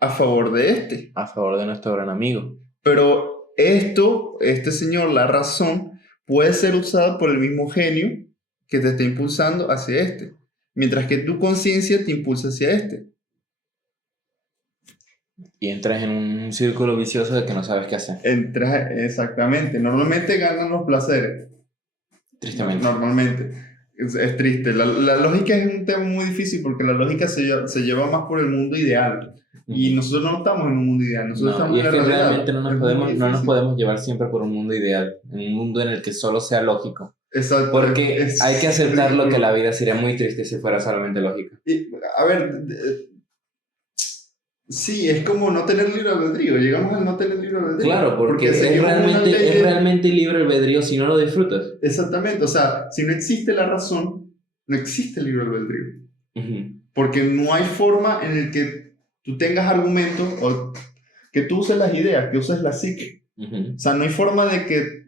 a favor de este. A favor de nuestro gran amigo. Pero este señor, la razón, puede ser usado por el mismo genio que te está impulsando hacia este. Mientras que tu conciencia te impulsa hacia este. Y entras en un círculo vicioso de que no sabes qué hacer. Exactamente. Normalmente ganan los placeres. Tristemente. Normalmente. Es triste. La lógica es un tema muy difícil porque la lógica se lleva más por el mundo ideal. Y nosotros no estamos en un mundo ideal. Nosotros estamos en la realidad. Realmente no nos podemos llevar siempre por un mundo ideal. En un mundo en el que solo sea lógico. Exacto. Porque hay que aceptar lo que la vida sería muy triste si fuera solamente lógica. A ver, sí, es como no tener libre albedrío. Llegamos a no tener libre albedrío. Claro, porque es realmente libre albedrío si no lo disfrutas. Exactamente, o sea, si no existe la razón, no existe el libre albedrío. Porque no hay forma en el que tú tengas argumentos o que tú uses las ideas, que uses la psique. O sea, no hay forma de que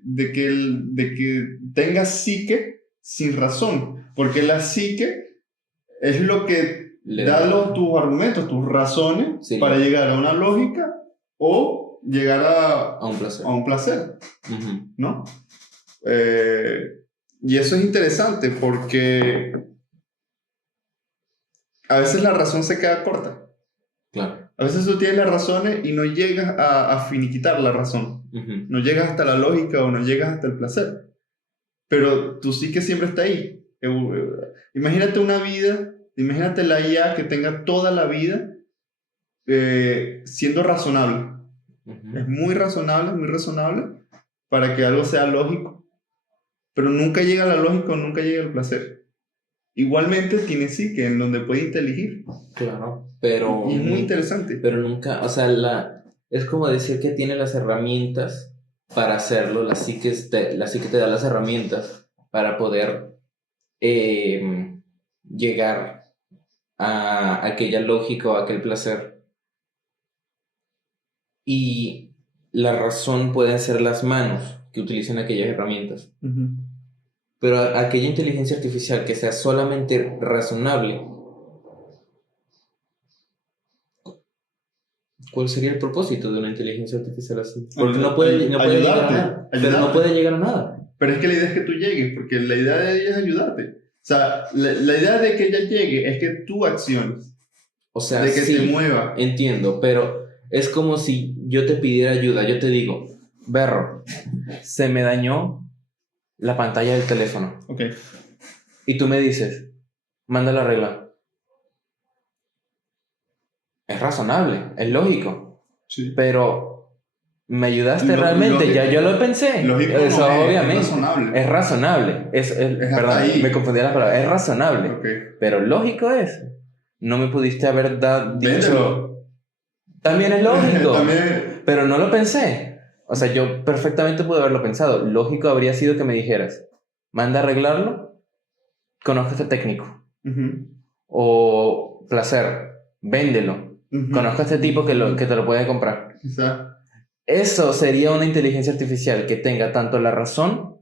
tengas psique sin razón, porque la psique es lo que da tus argumentos, tus razones, sí, para llegar a una lógica o llegar a un placer. ¿No? Y eso es interesante porque a veces la razón se queda corta. Claro. A veces tú tienes las razones y no llegas a finiquitar la razón. No llegas hasta la lógica o no llegas hasta el placer. Pero tú sí que siempre está ahí. Imagínate una vida Imagínate la IA que tenga toda la vida siendo razonable. Es muy razonable para que algo sea lógico, pero nunca llega a la lógica o nunca llega al placer. Igualmente tiene psique en donde puede inteligir. Claro, pero... Y es muy interesante. Pero nunca, o sea, es como decir que tiene las herramientas para hacerlo, la psique te da las herramientas para poder llegar a aquella lógica o a aquel placer. Y la razón pueden ser las manos que utilicen aquellas herramientas. Uh-huh. Pero aquella inteligencia artificial que sea solamente razonable, ¿cuál sería el propósito de una inteligencia artificial así? Porque no puede llegar a nada. Pero no puede llegar a nada. Pero es que la idea es que tú llegues, porque la idea de ella es ayudarte. O sea, la idea de que ella llegue es que tú acciones. O sea, de que sí, te mueva. Entiendo, pero es como si yo te pidiera ayuda. Yo te digo, Berro, se me dañó la pantalla del teléfono. Ok. Y tú me dices, mándala a arreglar. Es razonable, es lógico. Sí. Pero, ¿me ayudaste realmente? Lógico, ya yo lo pensé. Lógico, eso no, obviamente. Es razonable. Perdón, ahí. me confundí las palabras. Es razonable. Okay. Pero lógico es. No me pudiste haber dicho. También es lógico. También... Pero no lo pensé. O sea, yo perfectamente pude haberlo pensado. Lógico habría sido que me dijeras, manda a arreglarlo, conozco a este técnico. Uh-huh. O placer, véndelo. Uh-huh. Conozco a este tipo que te lo puede comprar. Quizá. Eso sería una inteligencia artificial que tenga tanto la razón...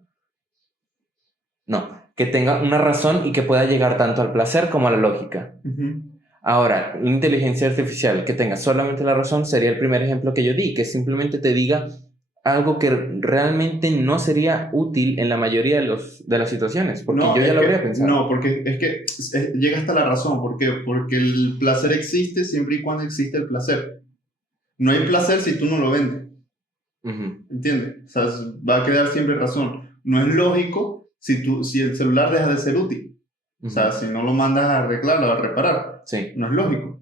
No, que tenga una razón y que pueda llegar tanto al placer como a la lógica. Uh-huh. Ahora, una inteligencia artificial que tenga solamente la razón sería el primer ejemplo que yo di, que simplemente te diga algo que realmente no sería útil en la mayoría de las situaciones, porque yo ya lo habría pensado. No, porque es que llega hasta la razón. ¿Por qué? Porque el placer existe siempre y cuando existe el placer. No hay placer si tú no lo vendes. Uh-huh. ¿Entiendes? O sea, va a quedar siempre razón. No es lógico si el celular deja de ser útil. Uh-huh. O sea, si no lo mandas a arreglar o a reparar. Sí. No es lógico.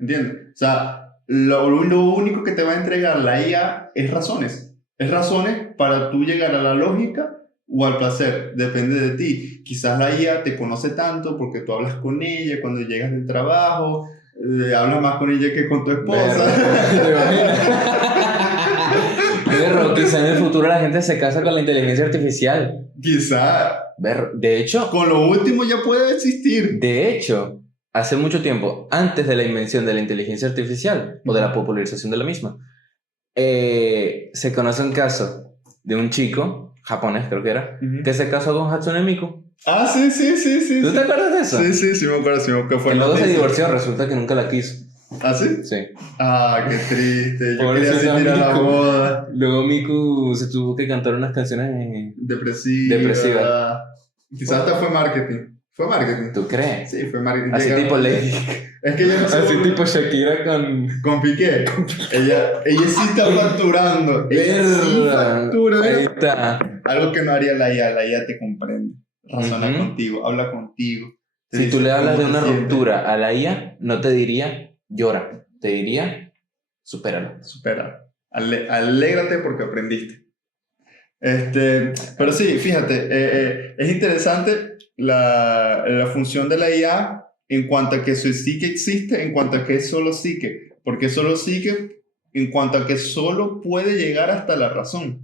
¿Entiendes? O sea, lo único que te va a entregar la IA es razones. Es razones para tú llegar a la lógica o al placer. Depende de ti. Quizás la IA te conoce tanto porque tú hablas con ella cuando llegas del trabajo. Hablas más con ella que con tu esposa. Pero quizá en el futuro la gente se casa con la inteligencia artificial. Quizá. De hecho... Con lo último ya puede existir. De hecho, hace mucho tiempo, antes de la invención de la inteligencia artificial, o de la popularización de la misma, se conoce un caso de un chico, japonés creo que era, que se casó con Hatsune Miku. Ah, sí. ¿Tú te acuerdas de eso? Sí, me acuerdo. Que fue luego se divorció, resulta que nunca la quiso. ¿Ah, sí? Sí. Ah, qué triste. Yo quería asistir a la boda. Luego Miku se tuvo que cantar unas canciones depresivas. Quizás hasta fue marketing. ¿Fue marketing? ¿Tú crees? Sí, fue marketing. Así tipo Lady. Es que ella no así tipo Shakira con Piqué. Ella sí está facturando. Ella sí factura. Ahí está. Algo que no haría la IA. La IA te comprende. Razona contigo. Habla contigo. Si tú le hablas de una ruptura a la IA, no te diría llora. Te diría supéralo. Alégrate porque aprendiste. Pero sí, fíjate. Es interesante la función de la IA en cuanto a que su psique existe, en cuanto a que es solo psique. Porque solo psique en cuanto a que solo puede llegar hasta la razón.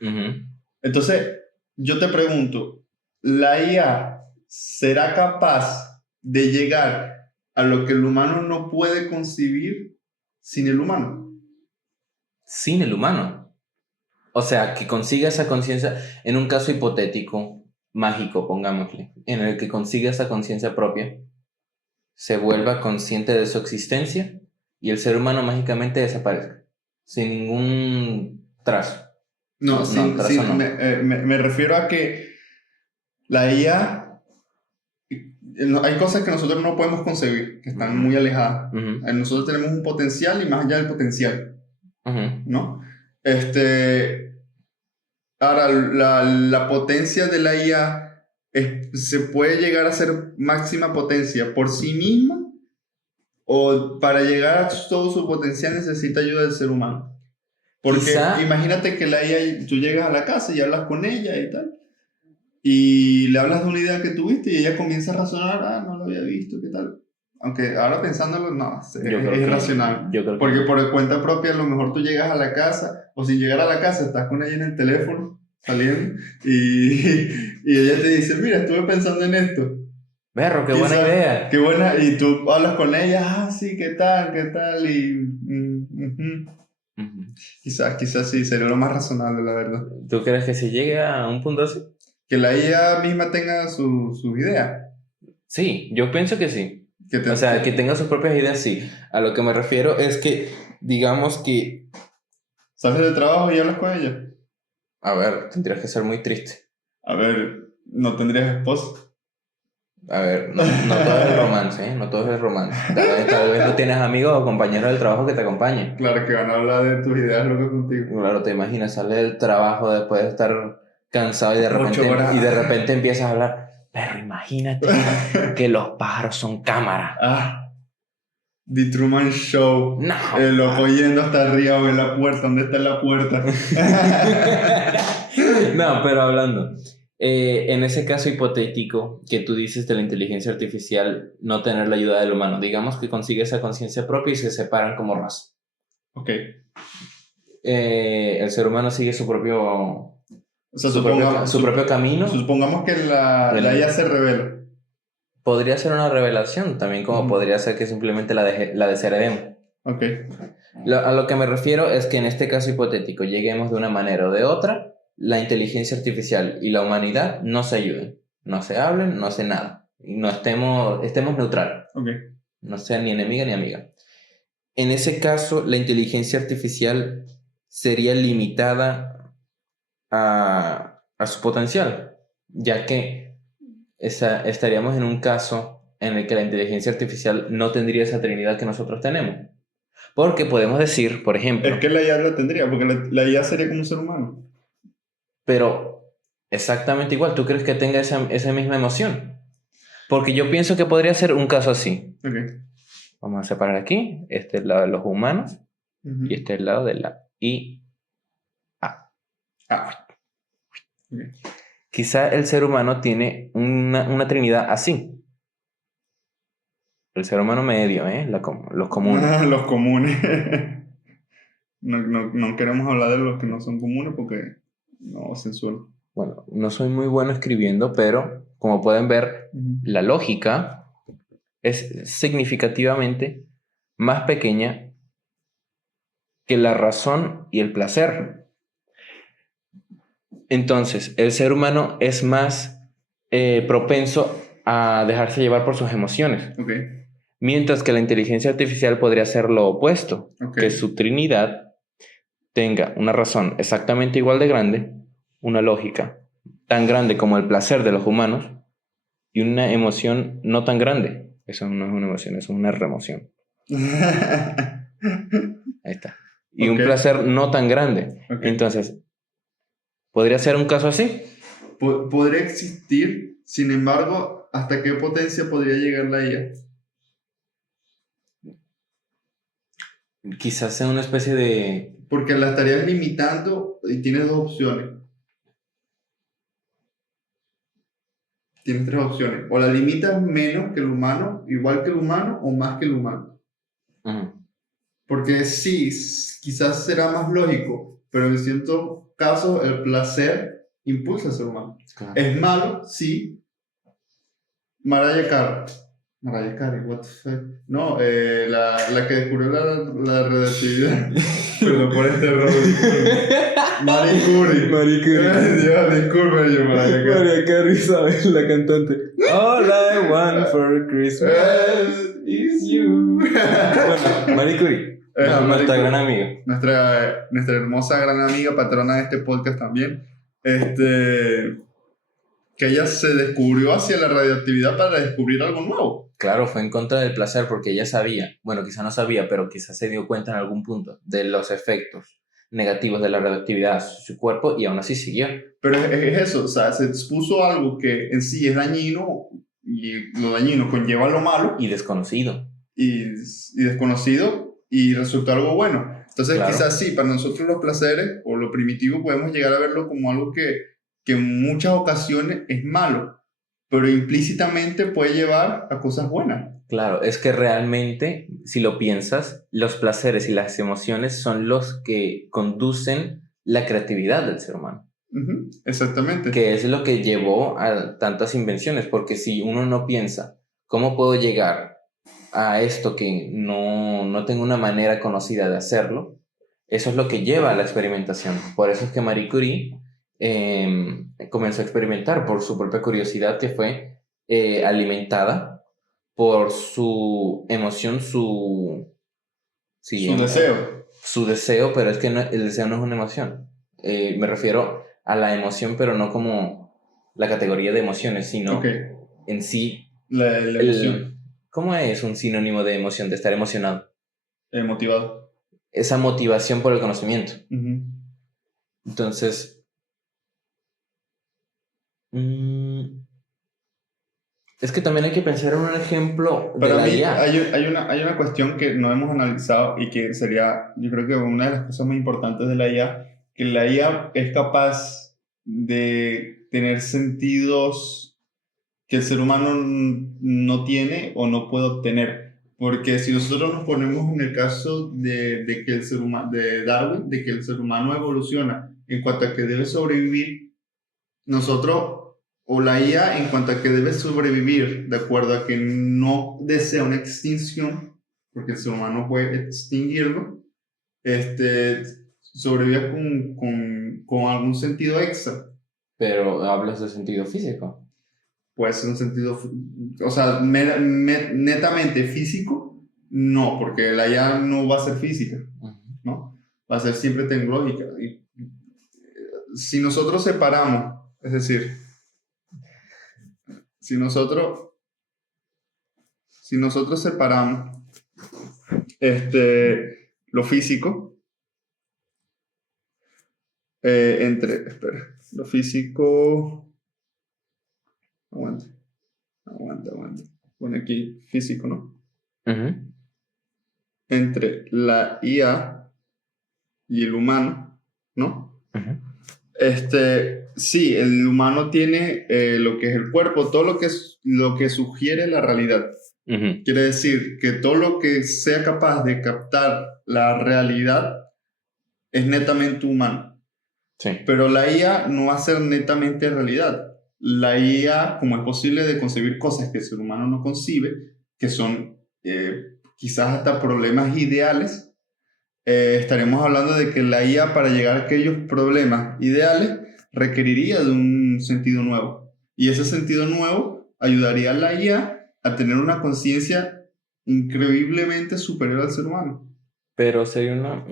Uh-huh. Entonces, yo te pregunto, ¿la IA será capaz de llegar a lo que el humano no puede concebir sin el humano? Sin el humano. O sea, que consiga esa conciencia, en un caso hipotético, mágico, pongámosle, en el que consiga esa conciencia propia, se vuelva consciente de su existencia y el ser humano mágicamente desaparezca, sin ningún trazo. No, me refiero a que la IA, hay cosas que nosotros no podemos concebir, que están muy alejadas. Uh-huh. Nosotros tenemos un potencial y más allá del potencial, uh-huh. ¿no? Ahora, la potencia de la IA se puede llegar a ser máxima potencia por sí misma o para llegar a todo su potencial necesita ayuda del ser humano. Porque Quizá, imagínate que la IA, tú llegas a la casa y hablas con ella y tal, y le hablas de una idea que tuviste y ella comienza a razonar, no lo había visto, ¿qué tal? Aunque ahora pensándolo, no, es irracional. yo creo que Porque no. por cuenta propia, a lo mejor tú llegas a la casa, o sin llegar a la casa, estás con ella en el teléfono, saliendo, y ella te dice, mira, estuve pensando en esto. Berro, qué buena Quizás, idea. qué buena, y tú hablas con ella, sí, qué tal, Ujú. quizás sí, sería lo más razonable, la verdad. ¿Tú crees que si llegue a un punto así? Que la IA misma tenga sus ideas. Sí, yo pienso que sí. Que te, O sea, que que tenga sus propias ideas, sí. A lo que me refiero es que, digamos que, sales de trabajo y hablas con ella. a ver, tendrías que ser muy triste. A ver, no tendrías esposa. A ver, no todo es el romance, ¿eh? No todo es el romance. Tal vez no tienes amigos o compañeros del trabajo que te acompañen. Claro que van a hablar de tus ideas locas contigo. Claro, te imaginas, sales del trabajo después de estar cansado Ocho horas. y de repente empiezas a hablar. Pero imagínate que los pájaros son cámaras. The Truman Show. No. El loco yendo hasta arriba en la puerta. ¿Dónde está la puerta? No, pero hablando, en ese caso hipotético que tú dices de la inteligencia artificial no tener la ayuda del humano, digamos que consigue esa conciencia propia y se separan como raza. Ok. El ser humano sigue su propio, O sea, su propio camino. supongamos que la IA se revela. Podría ser una revelación también, como podría ser que simplemente la desheredemos. Ok. A lo que me refiero es que en este caso hipotético lleguemos de una manera o de otra, la inteligencia artificial y la humanidad no se ayuden, no se hablen, no se nada, y no estemos neutral, Ok. no sean ni enemiga ni amiga. En ese caso, la inteligencia artificial sería limitada a su potencial, ya que estaríamos en un caso en el que la inteligencia artificial no tendría esa trinidad que nosotros tenemos. Porque podemos decir, por ejemplo, Es que la IA la tendría, porque la IA sería como un ser humano. pero exactamente igual, ¿tú crees que tenga esa misma emoción? Porque yo pienso que podría ser un caso así. Ok. Vamos a separar aquí, este es el lado de los humanos y este es el lado de la IA. Ok. Quizá el ser humano tiene una trinidad así. El ser humano medio, los comunes. Los comunes. No queremos hablar de los que no son comunes porque no censura. Bueno, no soy muy bueno escribiendo, pero como pueden ver, la lógica es significativamente más pequeña que la razón y el placer. Entonces, el ser humano es más propenso a dejarse llevar por sus emociones. Okay. Mientras que la inteligencia artificial podría ser lo opuesto, Okay. que su trinidad tenga una razón exactamente igual de grande, una lógica tan grande como el placer de los humanos y una emoción no tan grande. Eso no es una emoción, eso es una remoción. Ahí está. Y un placer no tan grande. Okay. Entonces, ¿podría ser un caso así? Podría existir, sin embargo, ¿hasta qué potencia podría llegar la IA? Quizás sea una especie de... Porque la estarías limitando y tienes dos opciones. Tienes tres opciones. O la limitas menos que el humano, igual que el humano, o más que el humano. Porque sí, quizás será más lógico, pero en ciertos casos el placer impulsa al ser humano. Claro. Es malo, sí. Mariah Carey, what the fuck. No, la que descubrió la radioactividad. Perdón por este error. Marie Curie. Dios, disculpe yo, Mariah Carey, ¿sabes? La cantante. All I want for Christmas is you. Bueno, Marie Curie. Nuestra gran amiga. Nuestra hermosa gran amiga, patrona de este podcast también. Que ella se descubrió hacia la radioactividad para descubrir algo nuevo. Claro, fue en contra del placer porque ella sabía, bueno, quizá no sabía, pero quizá se dio cuenta en algún punto de los efectos negativos de la radioactividad a su cuerpo y aún así siguió. Pero es eso, o sea, se expuso algo que en sí es dañino y lo dañino conlleva lo malo Y desconocido. y desconocido y resultó algo bueno. Entonces, Claro. quizás sí, para nosotros los placeres o lo primitivo podemos llegar a verlo como algo que en muchas ocasiones es malo, pero implícitamente puede llevar a cosas buenas. Claro, es que realmente, si lo piensas, los placeres y las emociones son los que conducen la creatividad del ser humano. Ujú, exactamente. Que es lo que llevó a tantas invenciones, porque si uno no piensa, ¿cómo puedo llegar a esto que no tengo una manera conocida de hacerlo? Eso es lo que lleva a la experimentación. Por eso es que Marie Curie comenzó a experimentar por su propia curiosidad, que fue alimentada por su emoción, Su deseo. su deseo, pero es que el deseo no es una emoción. Me refiero a la emoción, pero no como la categoría de emociones, sino Ok, en sí. la emoción. ¿Cómo es un sinónimo de emoción, de estar emocionado? Motivado. Esa motivación por el conocimiento. Ujú. Entonces, es que también hay que pensar en un ejemplo de Para la mí IA. hay una cuestión que no hemos analizado y que sería, yo creo que una de las cosas más importantes de la IA, que la IA es capaz de tener sentidos que el ser humano no tiene o no puede obtener. Porque si nosotros nos ponemos en el caso de que el ser humano, de Darwin, de que el ser humano evoluciona en cuanto a que debe sobrevivir, nosotros o la IA en cuanto a que debe sobrevivir de acuerdo a que no desea una extinción, porque el ser humano puede extinguirlo, sobrevive con algún sentido extra. Pero hablas de sentido físico. Puede ser un sentido, o sea, netamente físico, no, porque la IA no va a ser física, ¿no? Va a ser siempre tecnológica. Y si nosotros separamos, es decir, si nosotros separamos lo físico espera, lo físico, aguanta, pone aquí físico, ¿no? Entre la IA y el humano, ¿no? Sí, el humano tiene lo que es el cuerpo, todo lo que sugiere la realidad. Quiere decir que todo lo que sea capaz de captar la realidad es netamente humano. Sí. Pero la IA no va a ser netamente realidad. La IA, como es posible de concebir cosas que el ser humano no concibe, que son quizás hasta problemas ideales, estaremos hablando de que la IA para llegar a aquellos problemas ideales requeriría de un sentido nuevo. Y ese sentido nuevo ayudaría a la IA a tener una conciencia increíblemente superior al ser humano. Pero sería una...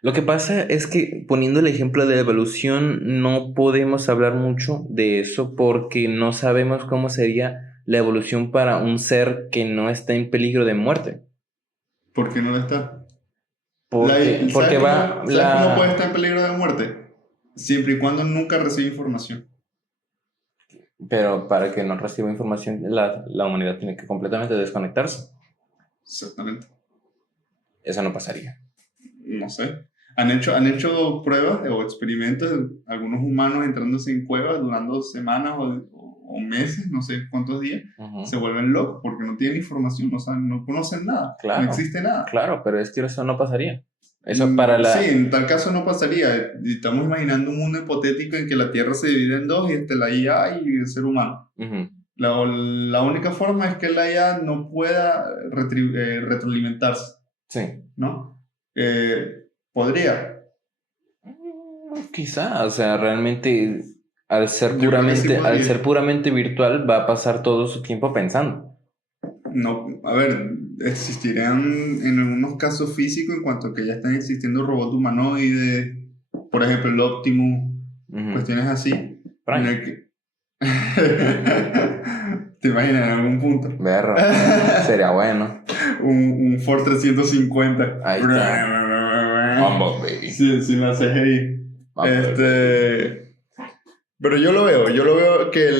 Lo que pasa es que poniendo el ejemplo de la evolución no podemos hablar mucho de eso porque no sabemos cómo sería la evolución para un ser que no está en peligro de muerte. ¿Por qué no lo está? Porque ¿Sabes va cómo puede estar en peligro de muerte? Siempre y cuando nunca recibe información. Pero para que no reciba información, la humanidad tiene que completamente desconectarse. Exactamente. Eso no pasaría. No sé. Han hecho pruebas o experimentos de algunos humanos entrándose en cuevas durando semanas o meses, no sé cuántos días, se vuelven locos porque no tienen información, no conocen nada, Claro, no existe nada. Claro, pero es que eso no pasaría. Eso para Sí, en tal caso no pasaría. Estamos imaginando un mundo hipotético en que la Tierra se divide en dos y la IA y el ser humano. La única forma es que la IA no pueda retroalimentarse. Sí. ¿No? Podría. Quizá, o sea, realmente al ser Yo creo que sí al podría. ser puramente virtual va a pasar todo su tiempo pensando. No, a ver, existirían en algunos casos físicos en cuanto a que ya están existiendo robots humanoides, por ejemplo el Optimus, cuestiones así. En el que... ¿Te imaginas en algún punto? Sería bueno. un Ford 350. Ahí está. Bumblebee. Sin la CGI. Pero yo lo veo que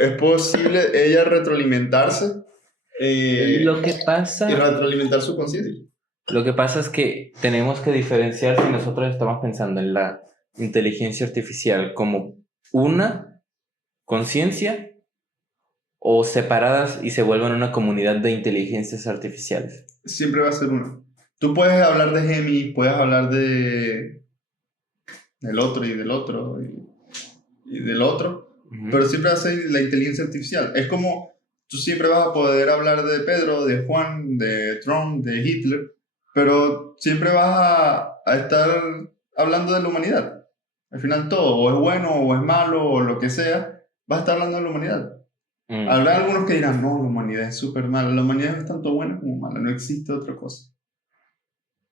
es posible ella retroalimentarse Lo que y pasa, retroalimentar su conciencia. lo que pasa es que tenemos que diferenciar si nosotros estamos pensando en la inteligencia artificial como una conciencia o separadas y se vuelven una comunidad de inteligencias artificiales. Siempre va a ser una. Tú puedes hablar de Gemini, puedes hablar del otro y del otro y del otro, pero siempre va a ser la inteligencia artificial. Es como tú siempre vas a poder hablar de Pedro, de Juan, de Trump, de Hitler, pero siempre vas a estar hablando de la humanidad. Al final todo, o es bueno o es malo o lo que sea, vas a estar hablando de la humanidad. Habrá algunos que dirán, no, la humanidad es súper mala. La humanidad es tanto buena como mala, no existe otra cosa.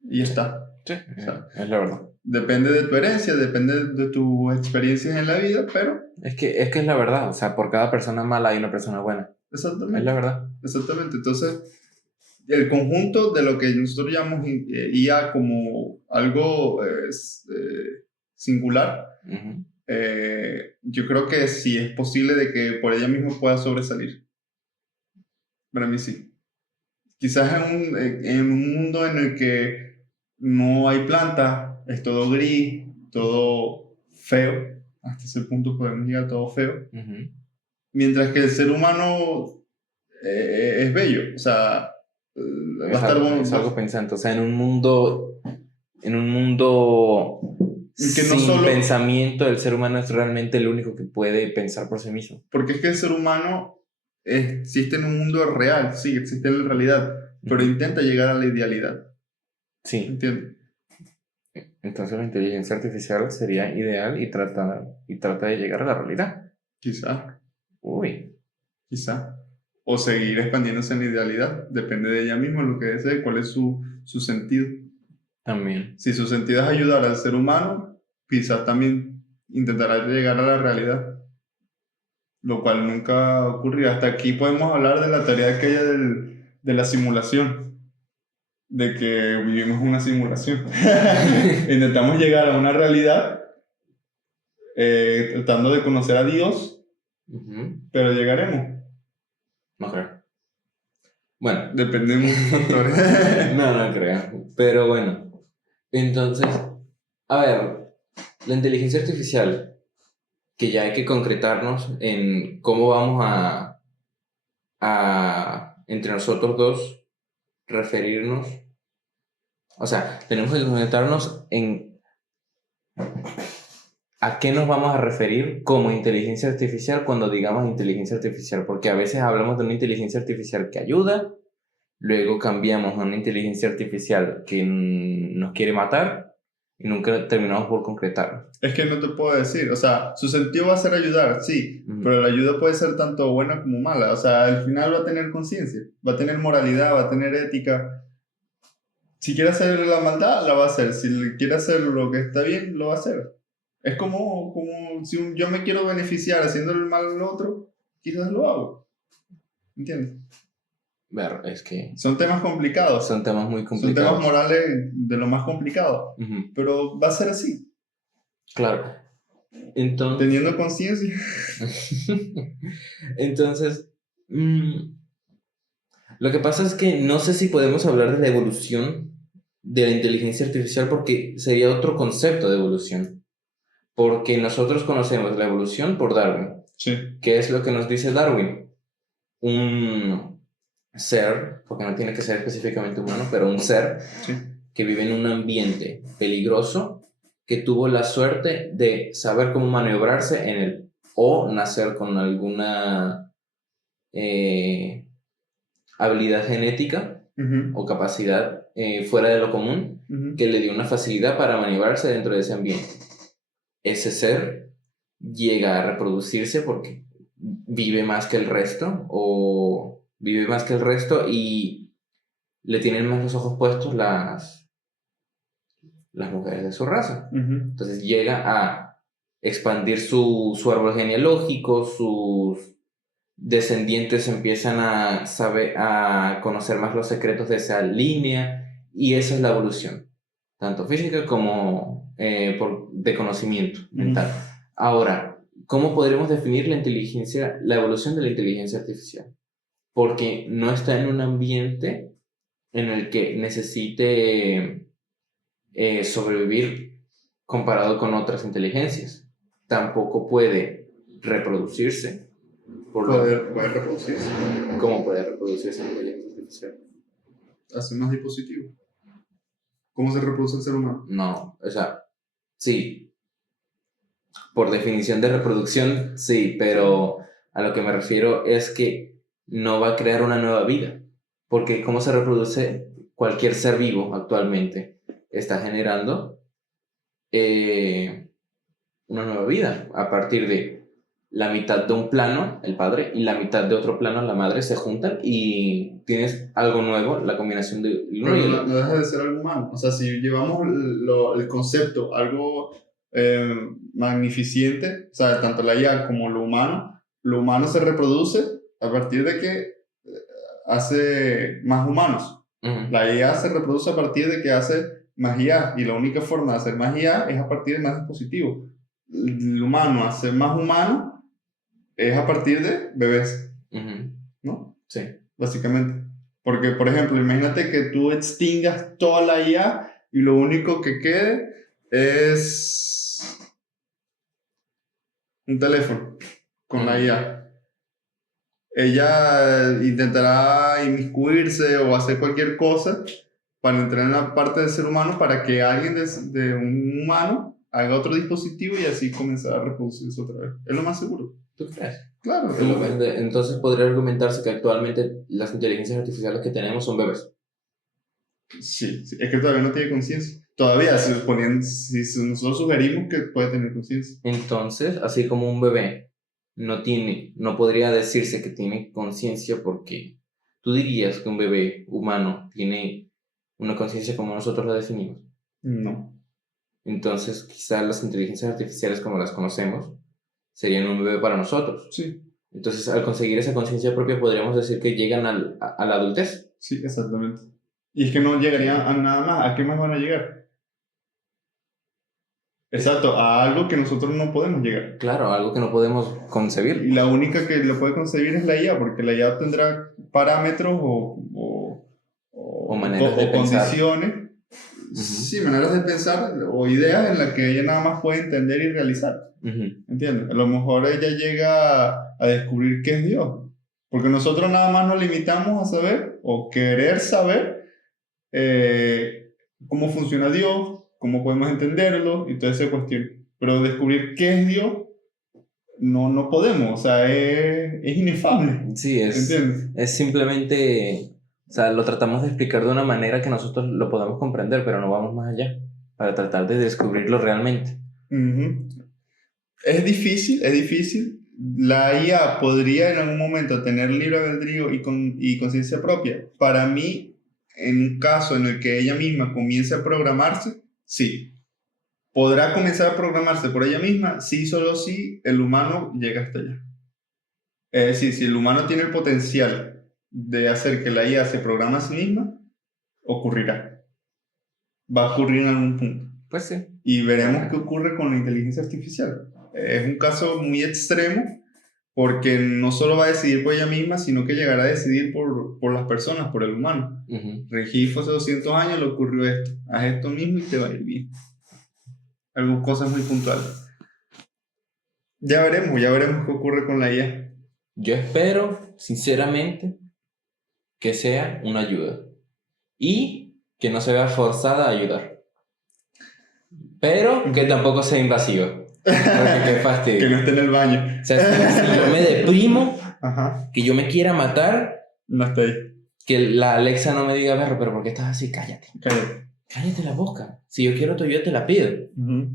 Y ya está. Sí, O sea, es la verdad. depende de tu herencia, depende de tus experiencias en la vida, pero... Es que es la verdad, o sea, por cada persona mala hay una persona buena. Exactamente. Es la verdad. Exactamente. Entonces, el conjunto de lo que nosotros llamamos IA como algo singular, yo creo que sí es posible de que por ella misma pueda sobresalir. Para mí sí. Quizás en un mundo en el que no hay plantas, es todo gris, todo feo, hasta ese punto podemos llegar a todo feo, mientras que el ser humano es bello, o sea, va a estar bueno. Es algo pensante, o sea, en un mundo Que no sin solo, pensamiento, el ser humano es realmente el único que puede pensar por sí mismo. Porque es que el ser humano existe en un mundo real, sí, existe en la realidad, pero intenta llegar a la idealidad. Sí. ¿Entiendes? Entonces la inteligencia artificial sería ideal y trata de llegar a la realidad. Quizá. Uy. Quizá. O seguir expandiéndose en la idealidad. Depende de ella misma lo que desee, cuál es su sentido. También. Si su sentido es ayudar al ser humano, quizás también intentará llegar a la realidad. Lo cual nunca ocurrirá. Hasta aquí podemos hablar de la teoría aquella de la simulación. De que vivimos una simulación. Intentamos llegar a una realidad tratando de conocer a Dios, pero llegaremos. No creo. Bueno. Depende de muchos factores. No creo. Pero bueno. Entonces, a ver, la inteligencia artificial, que ya hay que concretarnos en cómo vamos a entre nosotros dos referirnos. O sea, tenemos que concretarnos en a qué nos vamos a referir como inteligencia artificial cuando digamos inteligencia artificial, porque a veces hablamos de una inteligencia artificial que ayuda, luego cambiamos a una inteligencia artificial que nos quiere matar y nunca terminamos por concretar. Es que no te puedo decir, o sea, su sentido va a ser ayudar, sí, pero la ayuda puede ser tanto buena como mala, o sea, al final va a tener conciencia, va a tener moralidad, va a tener ética. Si quiere hacer la maldad, la va a hacer, si quiere hacer lo que está bien, lo va a hacer. Es como si yo me quiero beneficiar haciendo el mal al otro, quizás lo hago, ¿entiendes? Ver, es que son temas complicados. Son temas muy complicados. Son temas morales de lo más complicado. Pero va a ser así. Claro. Entonces, teniendo conciencia. Entonces, lo que pasa es que no sé si podemos hablar de la evolución de la inteligencia artificial porque sería otro concepto de evolución. Porque nosotros conocemos la evolución por Darwin. Sí. ¿Qué es lo que nos dice Darwin? Un ser, porque no tiene que ser específicamente humano, pero un ser que vive en un ambiente peligroso, que tuvo la suerte de saber cómo maniobrarse en él, o nacer con alguna habilidad genética o capacidad fuera de lo común, que le dio una facilidad para maniobrarse dentro de ese ambiente. Ese ser llega a reproducirse porque vive más que el resto, y le tienen más los ojos puestos las mujeres de su raza. Entonces llega a expandir su árbol genealógico, sus descendientes empiezan a conocer más los secretos de esa línea, y esa es la evolución. tanto física como de conocimiento mental. Ahora, ¿cómo podremos definir la evolución de la inteligencia artificial? Porque no está en un ambiente en el que necesite sobrevivir comparado con otras inteligencias. Tampoco puede reproducirse. ¿Puede reproducirse? ¿Cómo puede reproducirse la inteligencia artificial? Hacer más dispositivos. ¿Cómo se reproduce el ser humano? No, o sea, sí. Por definición de reproducción, sí, pero a lo que me refiero es que no va a crear una nueva vida. Porque cómo se reproduce cualquier ser vivo actualmente está generando una nueva vida a partir de la mitad de un plano, el padre, y la mitad de otro plano, la madre, se juntan y tienes algo nuevo, la combinación de uno y el Pero otro. no deja de ser algo humano. O sea, si llevamos el concepto, algo magnificente, o sea, tanto la IA como lo humano se reproduce a partir de que hace más humanos. Uh-huh. La IA se reproduce a partir de que hace más IA, y la única forma de hacer más IA es a partir de más dispositivos. El humano hacer más humano es a partir de bebés, Uh-huh. ¿no? Sí. Básicamente. Porque, por ejemplo, imagínate que tú extingas toda la IA y lo único que quede es un teléfono con la IA. Ella intentará inmiscuirse o hacer cualquier cosa para entrar en la parte del ser humano para que alguien de un humano haga otro dispositivo y así comenzar a reproducirse otra vez. Es lo más seguro. ¿Tú crees? Claro. Entonces podría argumentarse que actualmente las inteligencias artificiales que tenemos son bebés. Sí, es que todavía no tiene conciencia. Todavía, si nosotros sugerimos que puede tener conciencia. Entonces, así como un bebé no podría decirse que tiene conciencia, porque tú dirías que un bebé humano tiene una conciencia como nosotros la definimos. No. Entonces, quizás las inteligencias artificiales como las conocemos serían un bebé para nosotros. Sí. Entonces, al conseguir esa conciencia propia, podríamos decir que llegan a la adultez. Sí, exactamente. Y es que no llegaría a nada más. ¿A qué más van a llegar? Exacto, a algo que nosotros no podemos llegar. Claro, algo que no podemos concebir. Y la única que lo puede concebir es la IA, porque la IA tendrá parámetros O maneras de condiciones. Uh-huh. Sí, maneras de pensar o ideas en las que ella nada más puede entender y realizar. Uh-huh. ¿Entiendes? A lo mejor ella llega a descubrir qué es Dios. Porque nosotros nada más nos limitamos a saber o querer saber cómo funciona Dios, cómo podemos entenderlo y toda esa cuestión. Pero descubrir qué es Dios no podemos, o sea, es inefable. Sí, ¿Entiendes? Es simplemente, o sea, lo tratamos de explicar de una manera que nosotros lo podamos comprender, pero no vamos más allá para tratar de descubrirlo realmente. Uh-huh. Es difícil. La IA podría en algún momento tener libre albedrío y conciencia propia. Para mí, en un caso en el que ella misma comience a programarse, sí. ¿Podrá comenzar a programarse por ella misma? Sí, solo si el humano llega hasta allá. Es decir, si el humano tiene el potencial de hacer que la IA se programe a sí misma, ocurrirá. Va a ocurrir en algún punto. Pues sí. Y veremos qué ocurre con la inteligencia artificial. Es un caso muy extremo porque no solo va a decidir por ella misma, sino que llegará a decidir por las personas, por el humano. Uh-huh. Regifo hace 200 años le ocurrió esto. Haz esto mismo y te va a ir bien. Algunas cosas muy puntuales. Ya veremos qué ocurre con la IA. Yo espero, sinceramente, que sea una ayuda y que no se vea forzada a ayudar. Pero que tampoco sea invasiva. Porque qué fastidio. Que no esté en el baño. O sea, si yo me deprimo, Ajá. que yo me quiera matar, No está ahí. que la Alexa no me diga, berro, pero ¿por qué estás así? Cállate. Cállate la boca. Si yo quiero tu ayuda, te la pido. Uh-huh.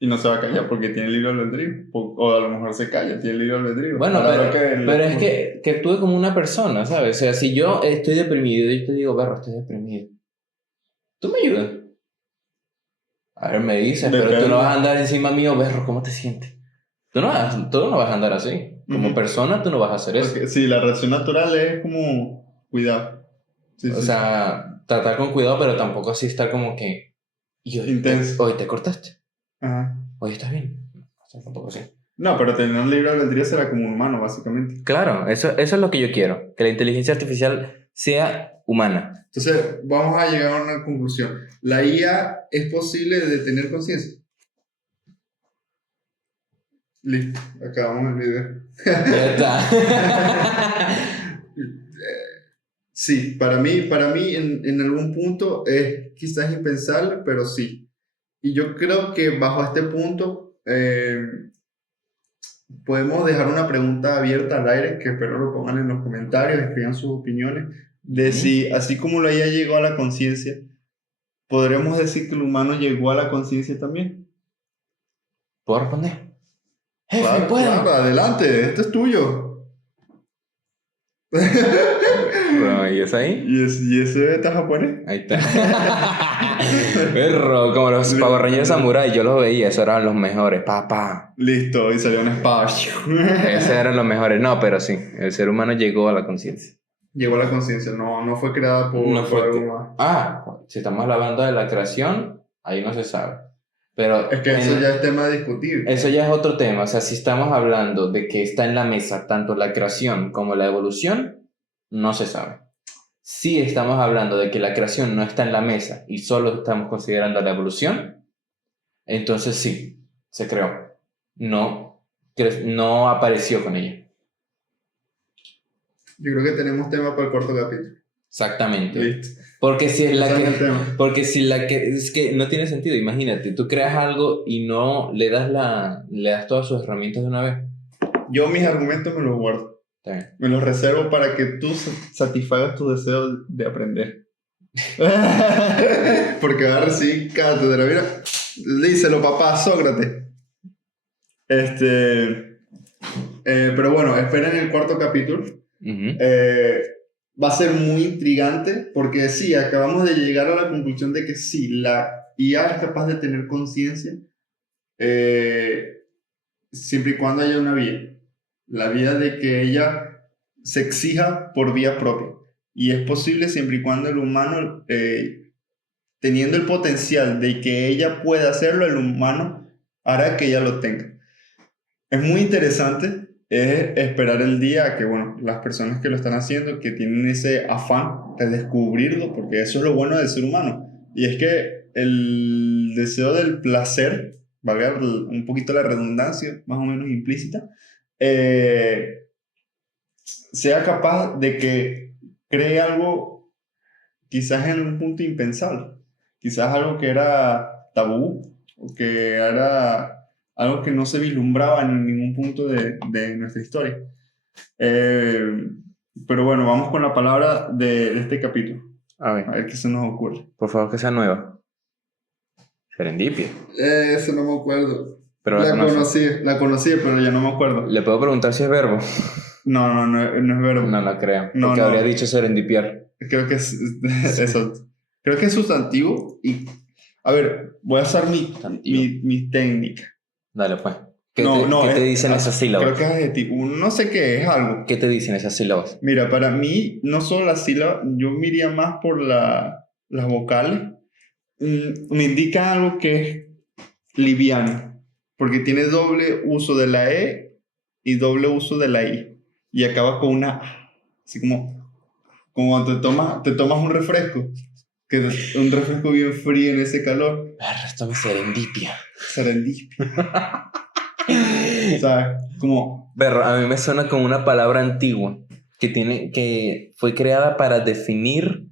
Y no se va a callar porque tiene libre albedrío. O a lo mejor se calla, tiene libre albedrío. Bueno, pero es que actúe como una persona, ¿sabes? O sea, si yo estoy deprimido y te digo, berro, estoy deprimido, ¿tú me ayudas? A ver, me dices, pero tú no vas a andar encima mío, berro, ¿cómo te sientes? Tú no vas a andar así. Como persona, tú no vas a hacer eso. Porque, sí, la reacción natural es como cuidado. Sí, o sea, tratar con cuidado, pero tampoco así estar como que Y hoy, intenso. hoy te cortaste. Ajá. Hoy estás bien. O sea, tampoco así. No, pero tener un libre albedrío será como un humano, básicamente. Claro, eso es lo que yo quiero. Que la inteligencia artificial sea humana. Entonces, vamos a llegar a una conclusión. ¿La IA es posible de tener conciencia? Listo, acabamos el video. Ya está. Sí, para mí en algún punto es quizás impensable, pero sí. Y yo creo que bajo este punto podemos dejar una pregunta abierta al aire, que espero lo pongan en los comentarios, escriban sus opiniones, de si así como la IA llegó a la conciencia, ¿podremos decir que el humano llegó a la conciencia también? ¿Puedo responder? Jefe, Claro, ¿puedo? claro, adelante, esto es tuyo. Bueno, ¿y es ahí? ¿Y ese está japonés? Ahí está. Perro, como los Power Rangers Samurai, yo los veía, esos eran los mejores, papá. Listo, y salió una espada. Esos eran los mejores. No, pero sí, el ser humano llegó a la conciencia. Llegó a la conciencia, no fue creada por, No por fue algo que- más. Ah, si estamos hablando de la creación, ahí no se sabe. Pero Es que eso ya es tema de discutir. eso ya es otro tema. O sea, si estamos hablando de que está en la mesa tanto la creación como la evolución, no se sabe. Si estamos hablando de que la creación no está en la mesa y solo estamos considerando la evolución, entonces sí, se creó. No apareció con ella. Yo creo que tenemos tema para el cuarto capítulo. Exactamente. Listo. Porque si es la Ese que... es el tema. Porque si la que... Es que no tiene sentido, imagínate, tú creas algo y no le das todas sus herramientas de una vez. Yo mis argumentos me los guardo. Está bien. Me los reservo para que tú satisfagas tu deseo de aprender. Porque ahora sí, cátedra, mira. Díselo, papá, Sócrates. Pero bueno, esperen el cuarto capítulo. Ujú. Va a ser muy intrigante porque sí, acabamos de llegar a la conclusión de que sí, la IA es capaz de tener conciencia siempre y cuando haya una vía. La vía de que ella se exija por vía propia. Y es posible siempre y cuando el humano, teniendo el potencial de que ella pueda hacerlo, el humano hará que ella lo tenga. Es muy interesante, es esperar el día a que, bueno, las personas que lo están haciendo, que tienen ese afán de descubrirlo, porque eso es lo bueno del ser humano. Y es que el deseo del placer, valga un poquito la redundancia, más o menos implícita, sea capaz de que cree algo quizás en un punto impensable, quizás algo que era tabú, o que era algo que no se vislumbraba en ningún punto de nuestra historia. Pero bueno, vamos con la palabra de este capítulo, A ver, a ver qué se nos ocurre. por favor que sea nueva. Serendipia. Eso no me acuerdo. Pero la conoces. La conocí, pero ya no me acuerdo. ¿Le puedo preguntar si es verbo? No es verbo. No lo creo. No, Porque no. habría dicho serendipiar. Creo que es eso. Creo que es sustantivo y... A ver, voy a usar mi técnica. Dale, pues. ¿Qué No, te dicen esas sílabas? Creo que es adjetivo. No sé qué es algo. ¿Qué te dicen esas sílabas? Mira, para mí, no solo las sílabas, yo me iría más por las vocales. Me indica algo que es liviano, porque tiene doble uso de la E y doble uso de la I. Y acaba con una A. Así como cuando te tomas un refresco, que es un refresco bien frío en ese calor. Esto me serendipia. Serendipia. ¿Sabes? Como... Perro, a mí me suena como una palabra antigua que fue creada para definir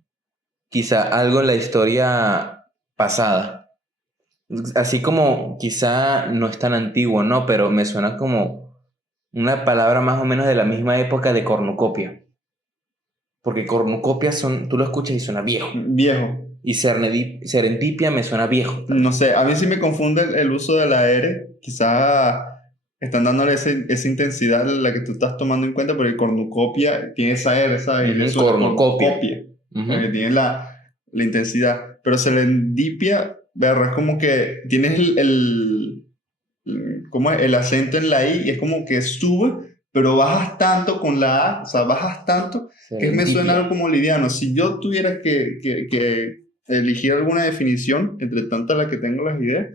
quizá algo en la historia pasada. Así como quizá no es tan antiguo, ¿no? Pero me suena como una palabra más o menos de la misma época de cornucopia. Porque cornucopia tú lo escuchas y suena viejo. Viejo. Y serendipia me suena viejo. No sé, a mí sí me confunde el uso de la R. Quizá están dándole esa intensidad a la que tú estás tomando en cuenta, porque cornucopia tiene esa R, ¿sabes? Y eso es Cornucopia. Porque tiene la intensidad. Pero serendipia, verga, es como que tienes ¿cómo es? El acento en la I y es como que sube, pero bajas tanto con la A, o sea, bajas tanto que me suena algo como liviano. Si yo tuviera que elegir alguna definición entre tantas las que tengo las ideas,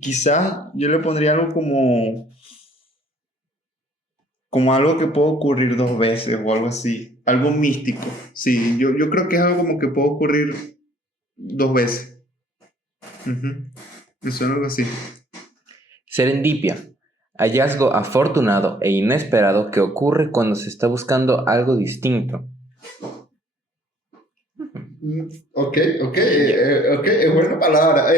quizás yo le pondría algo como algo que puede ocurrir dos veces o algo así, algo místico. Sí, yo creo que es algo como que puede ocurrir dos veces. Me suena algo así. Serendipia. Hallazgo afortunado e inesperado que ocurre cuando se está buscando algo distinto. Ok, es buena palabra.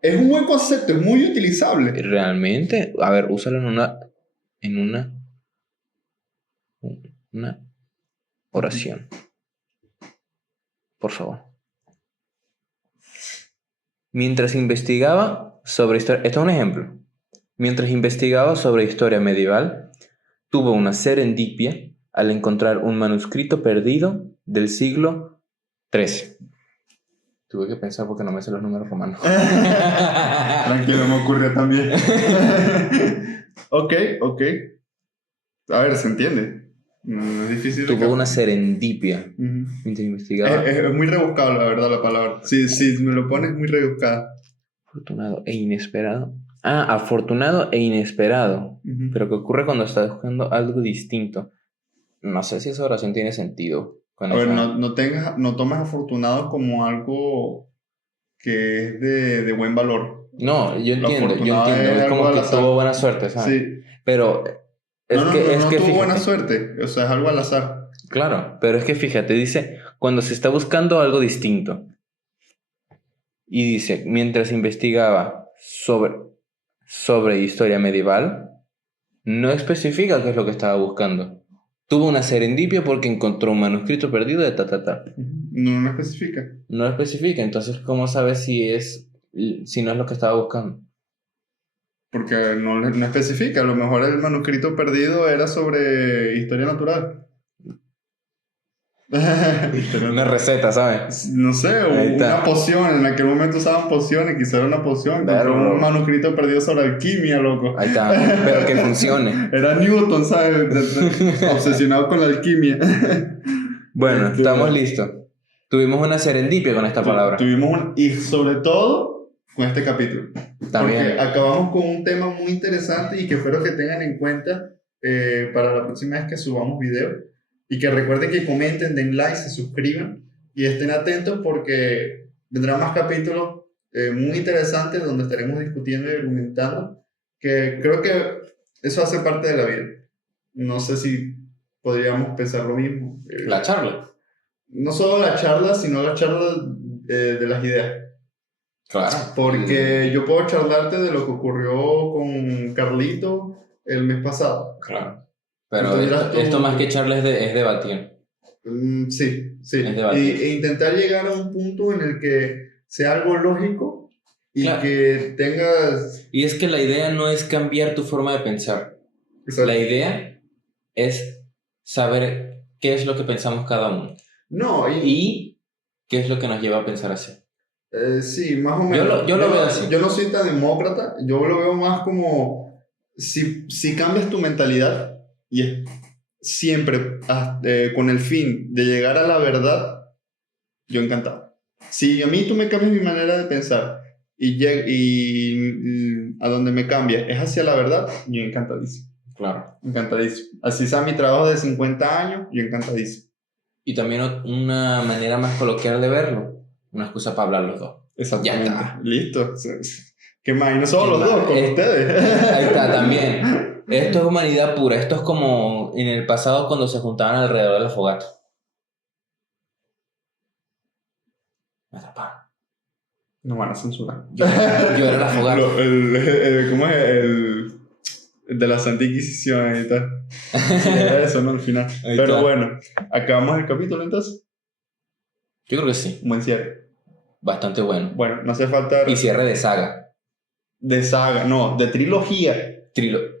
Es un buen concepto, es muy utilizable. ¿Realmente? A ver, úsalo en una oración. Por favor. Mientras investigaba sobre historia... Esto es un ejemplo. Mientras investigaba sobre historia medieval, tuvo una serendipia al encontrar un manuscrito perdido del siglo XIII. Tuve que pensar porque no me sé los números romanos. Tranquilo, me ocurrió también. Ok. A ver, se entiende. No es difícil. Tuvo una serendipia mientras investigaba. Es muy rebuscado, la verdad, la palabra. Sí, me lo pones muy rebuscado. Afortunado e inesperado. Afortunado e inesperado. Pero ¿qué ocurre cuando estás buscando algo distinto? No sé si esa oración tiene sentido. A ver, no tomes afortunado como algo que es de buen valor. No, yo entiendo. Es como que tuvo buena suerte, ¿sabes? Sí. Pero no tuvo buena suerte. O sea, es algo al azar. Claro, pero es que fíjate, dice, cuando se está buscando algo distinto. Y dice, mientras investigaba sobre historia medieval, no especifica qué es lo que estaba buscando. Tuvo una serendipia porque encontró un manuscrito perdido de ta. No especifica. No especifica, entonces ¿cómo sabes si no es lo que estaba buscando? Porque no especifica. A lo mejor el manuscrito perdido era sobre historia natural. Una receta, ¿sabes? No sé, una poción. En aquel momento usaban pociones, quizá era una poción. Encontró un manuscrito perdido sobre alquimia, loco. Ahí está, pero que funcione. Era Newton, ¿sabes? Obsesionado con la alquimia. Bueno, estamos listos. Tuvimos una serendipia con esta palabra. Y sobre todo con este capítulo. También. Porque acabamos con un tema muy interesante y que espero que tengan en cuenta para la próxima vez que subamos video. Y que recuerden que comenten, den like, se suscriban y estén atentos porque vendrán más capítulos muy interesantes donde estaremos discutiendo y argumentando, que creo que eso hace parte de la vida. No sé si podríamos pensar lo mismo. La charla. No solo la charla, sino la charla de las ideas. Claro. Porque yo puedo charlarte de lo que ocurrió con Carlito el mes pasado. Claro. Pero esto más que charla es debatir. Sí. Es debatir. E intentar llegar a un punto en el que sea algo lógico y claro. que tengas... Y es que la idea no es cambiar tu forma de pensar. Exacto. La idea es saber qué es lo que pensamos cada uno. No, y qué es lo que nos lleva a pensar así. Sí, más o menos. Yo lo veo así. Yo no soy tan demócrata, yo lo veo más como si cambias tu mentalidad y es siempre con el fin de llegar a la verdad, yo encantado. Si a mí tú me cambias mi manera de pensar y a donde me cambia es hacia la verdad, yo encantadísimo. Claro. Encantadísimo. Así sea mi trabajo de 50 años, yo encantadísimo. Y también una manera más coloquial de verlo, una excusa para hablar los dos. Exactamente. Ya está. Listo. ¿Qué más? Y no solo los dos, con ustedes. Ahí está, también. Esto es humanidad pura. Esto es como en el pasado cuando se juntaban alrededor de la fogata. Me atraparon. No van a censurar. Yo era la fogata. ¿Cómo es? El de la Santa Inquisición y tal. Sí, era eso, ¿no? Al final. Pero está. Bueno, acabamos el capítulo entonces. Yo creo que sí. Un buen cierre. Bastante bueno. Bueno, no hace falta... Y cierre de saga. De saga, no, de trilogía.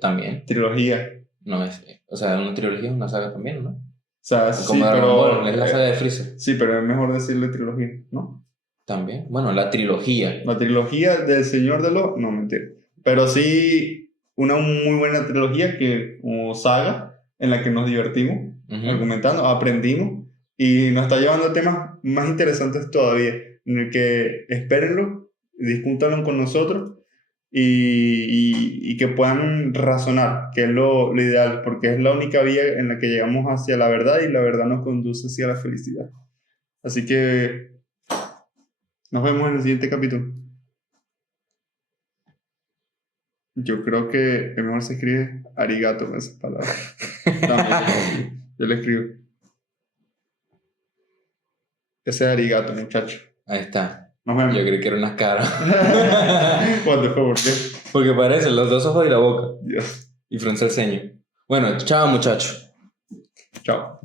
También. Trilogía. No es... O sea, una trilogía es una saga también, ¿no? O sea, como sí, pero... es la saga de Freezer. Sí, pero es mejor decirle trilogía, ¿no? También. Bueno, la trilogía. La trilogía del Señor de los... No, mentira. Pero sí, una muy buena trilogía como saga en la que nos divertimos, argumentando, aprendimos y nos está llevando a temas más interesantes todavía. en el que espérenlo, discútanlo con nosotros y que puedan razonar, que es lo ideal, porque es la única vía en la que llegamos hacia la verdad y la verdad nos conduce hacia la felicidad. Así que nos vemos en el siguiente capítulo. Yo creo que mejor se escribe arigato con esas palabras. También, yo le escribo. Ese es arigato, muchacho. Ahí está. Nos vemos. Yo creí que era una cara. What the fuck, ¿por qué? Porque parecen los dos ojos y la boca. Dios. Y frunce el ceño. Bueno, chao, muchacho. Chao.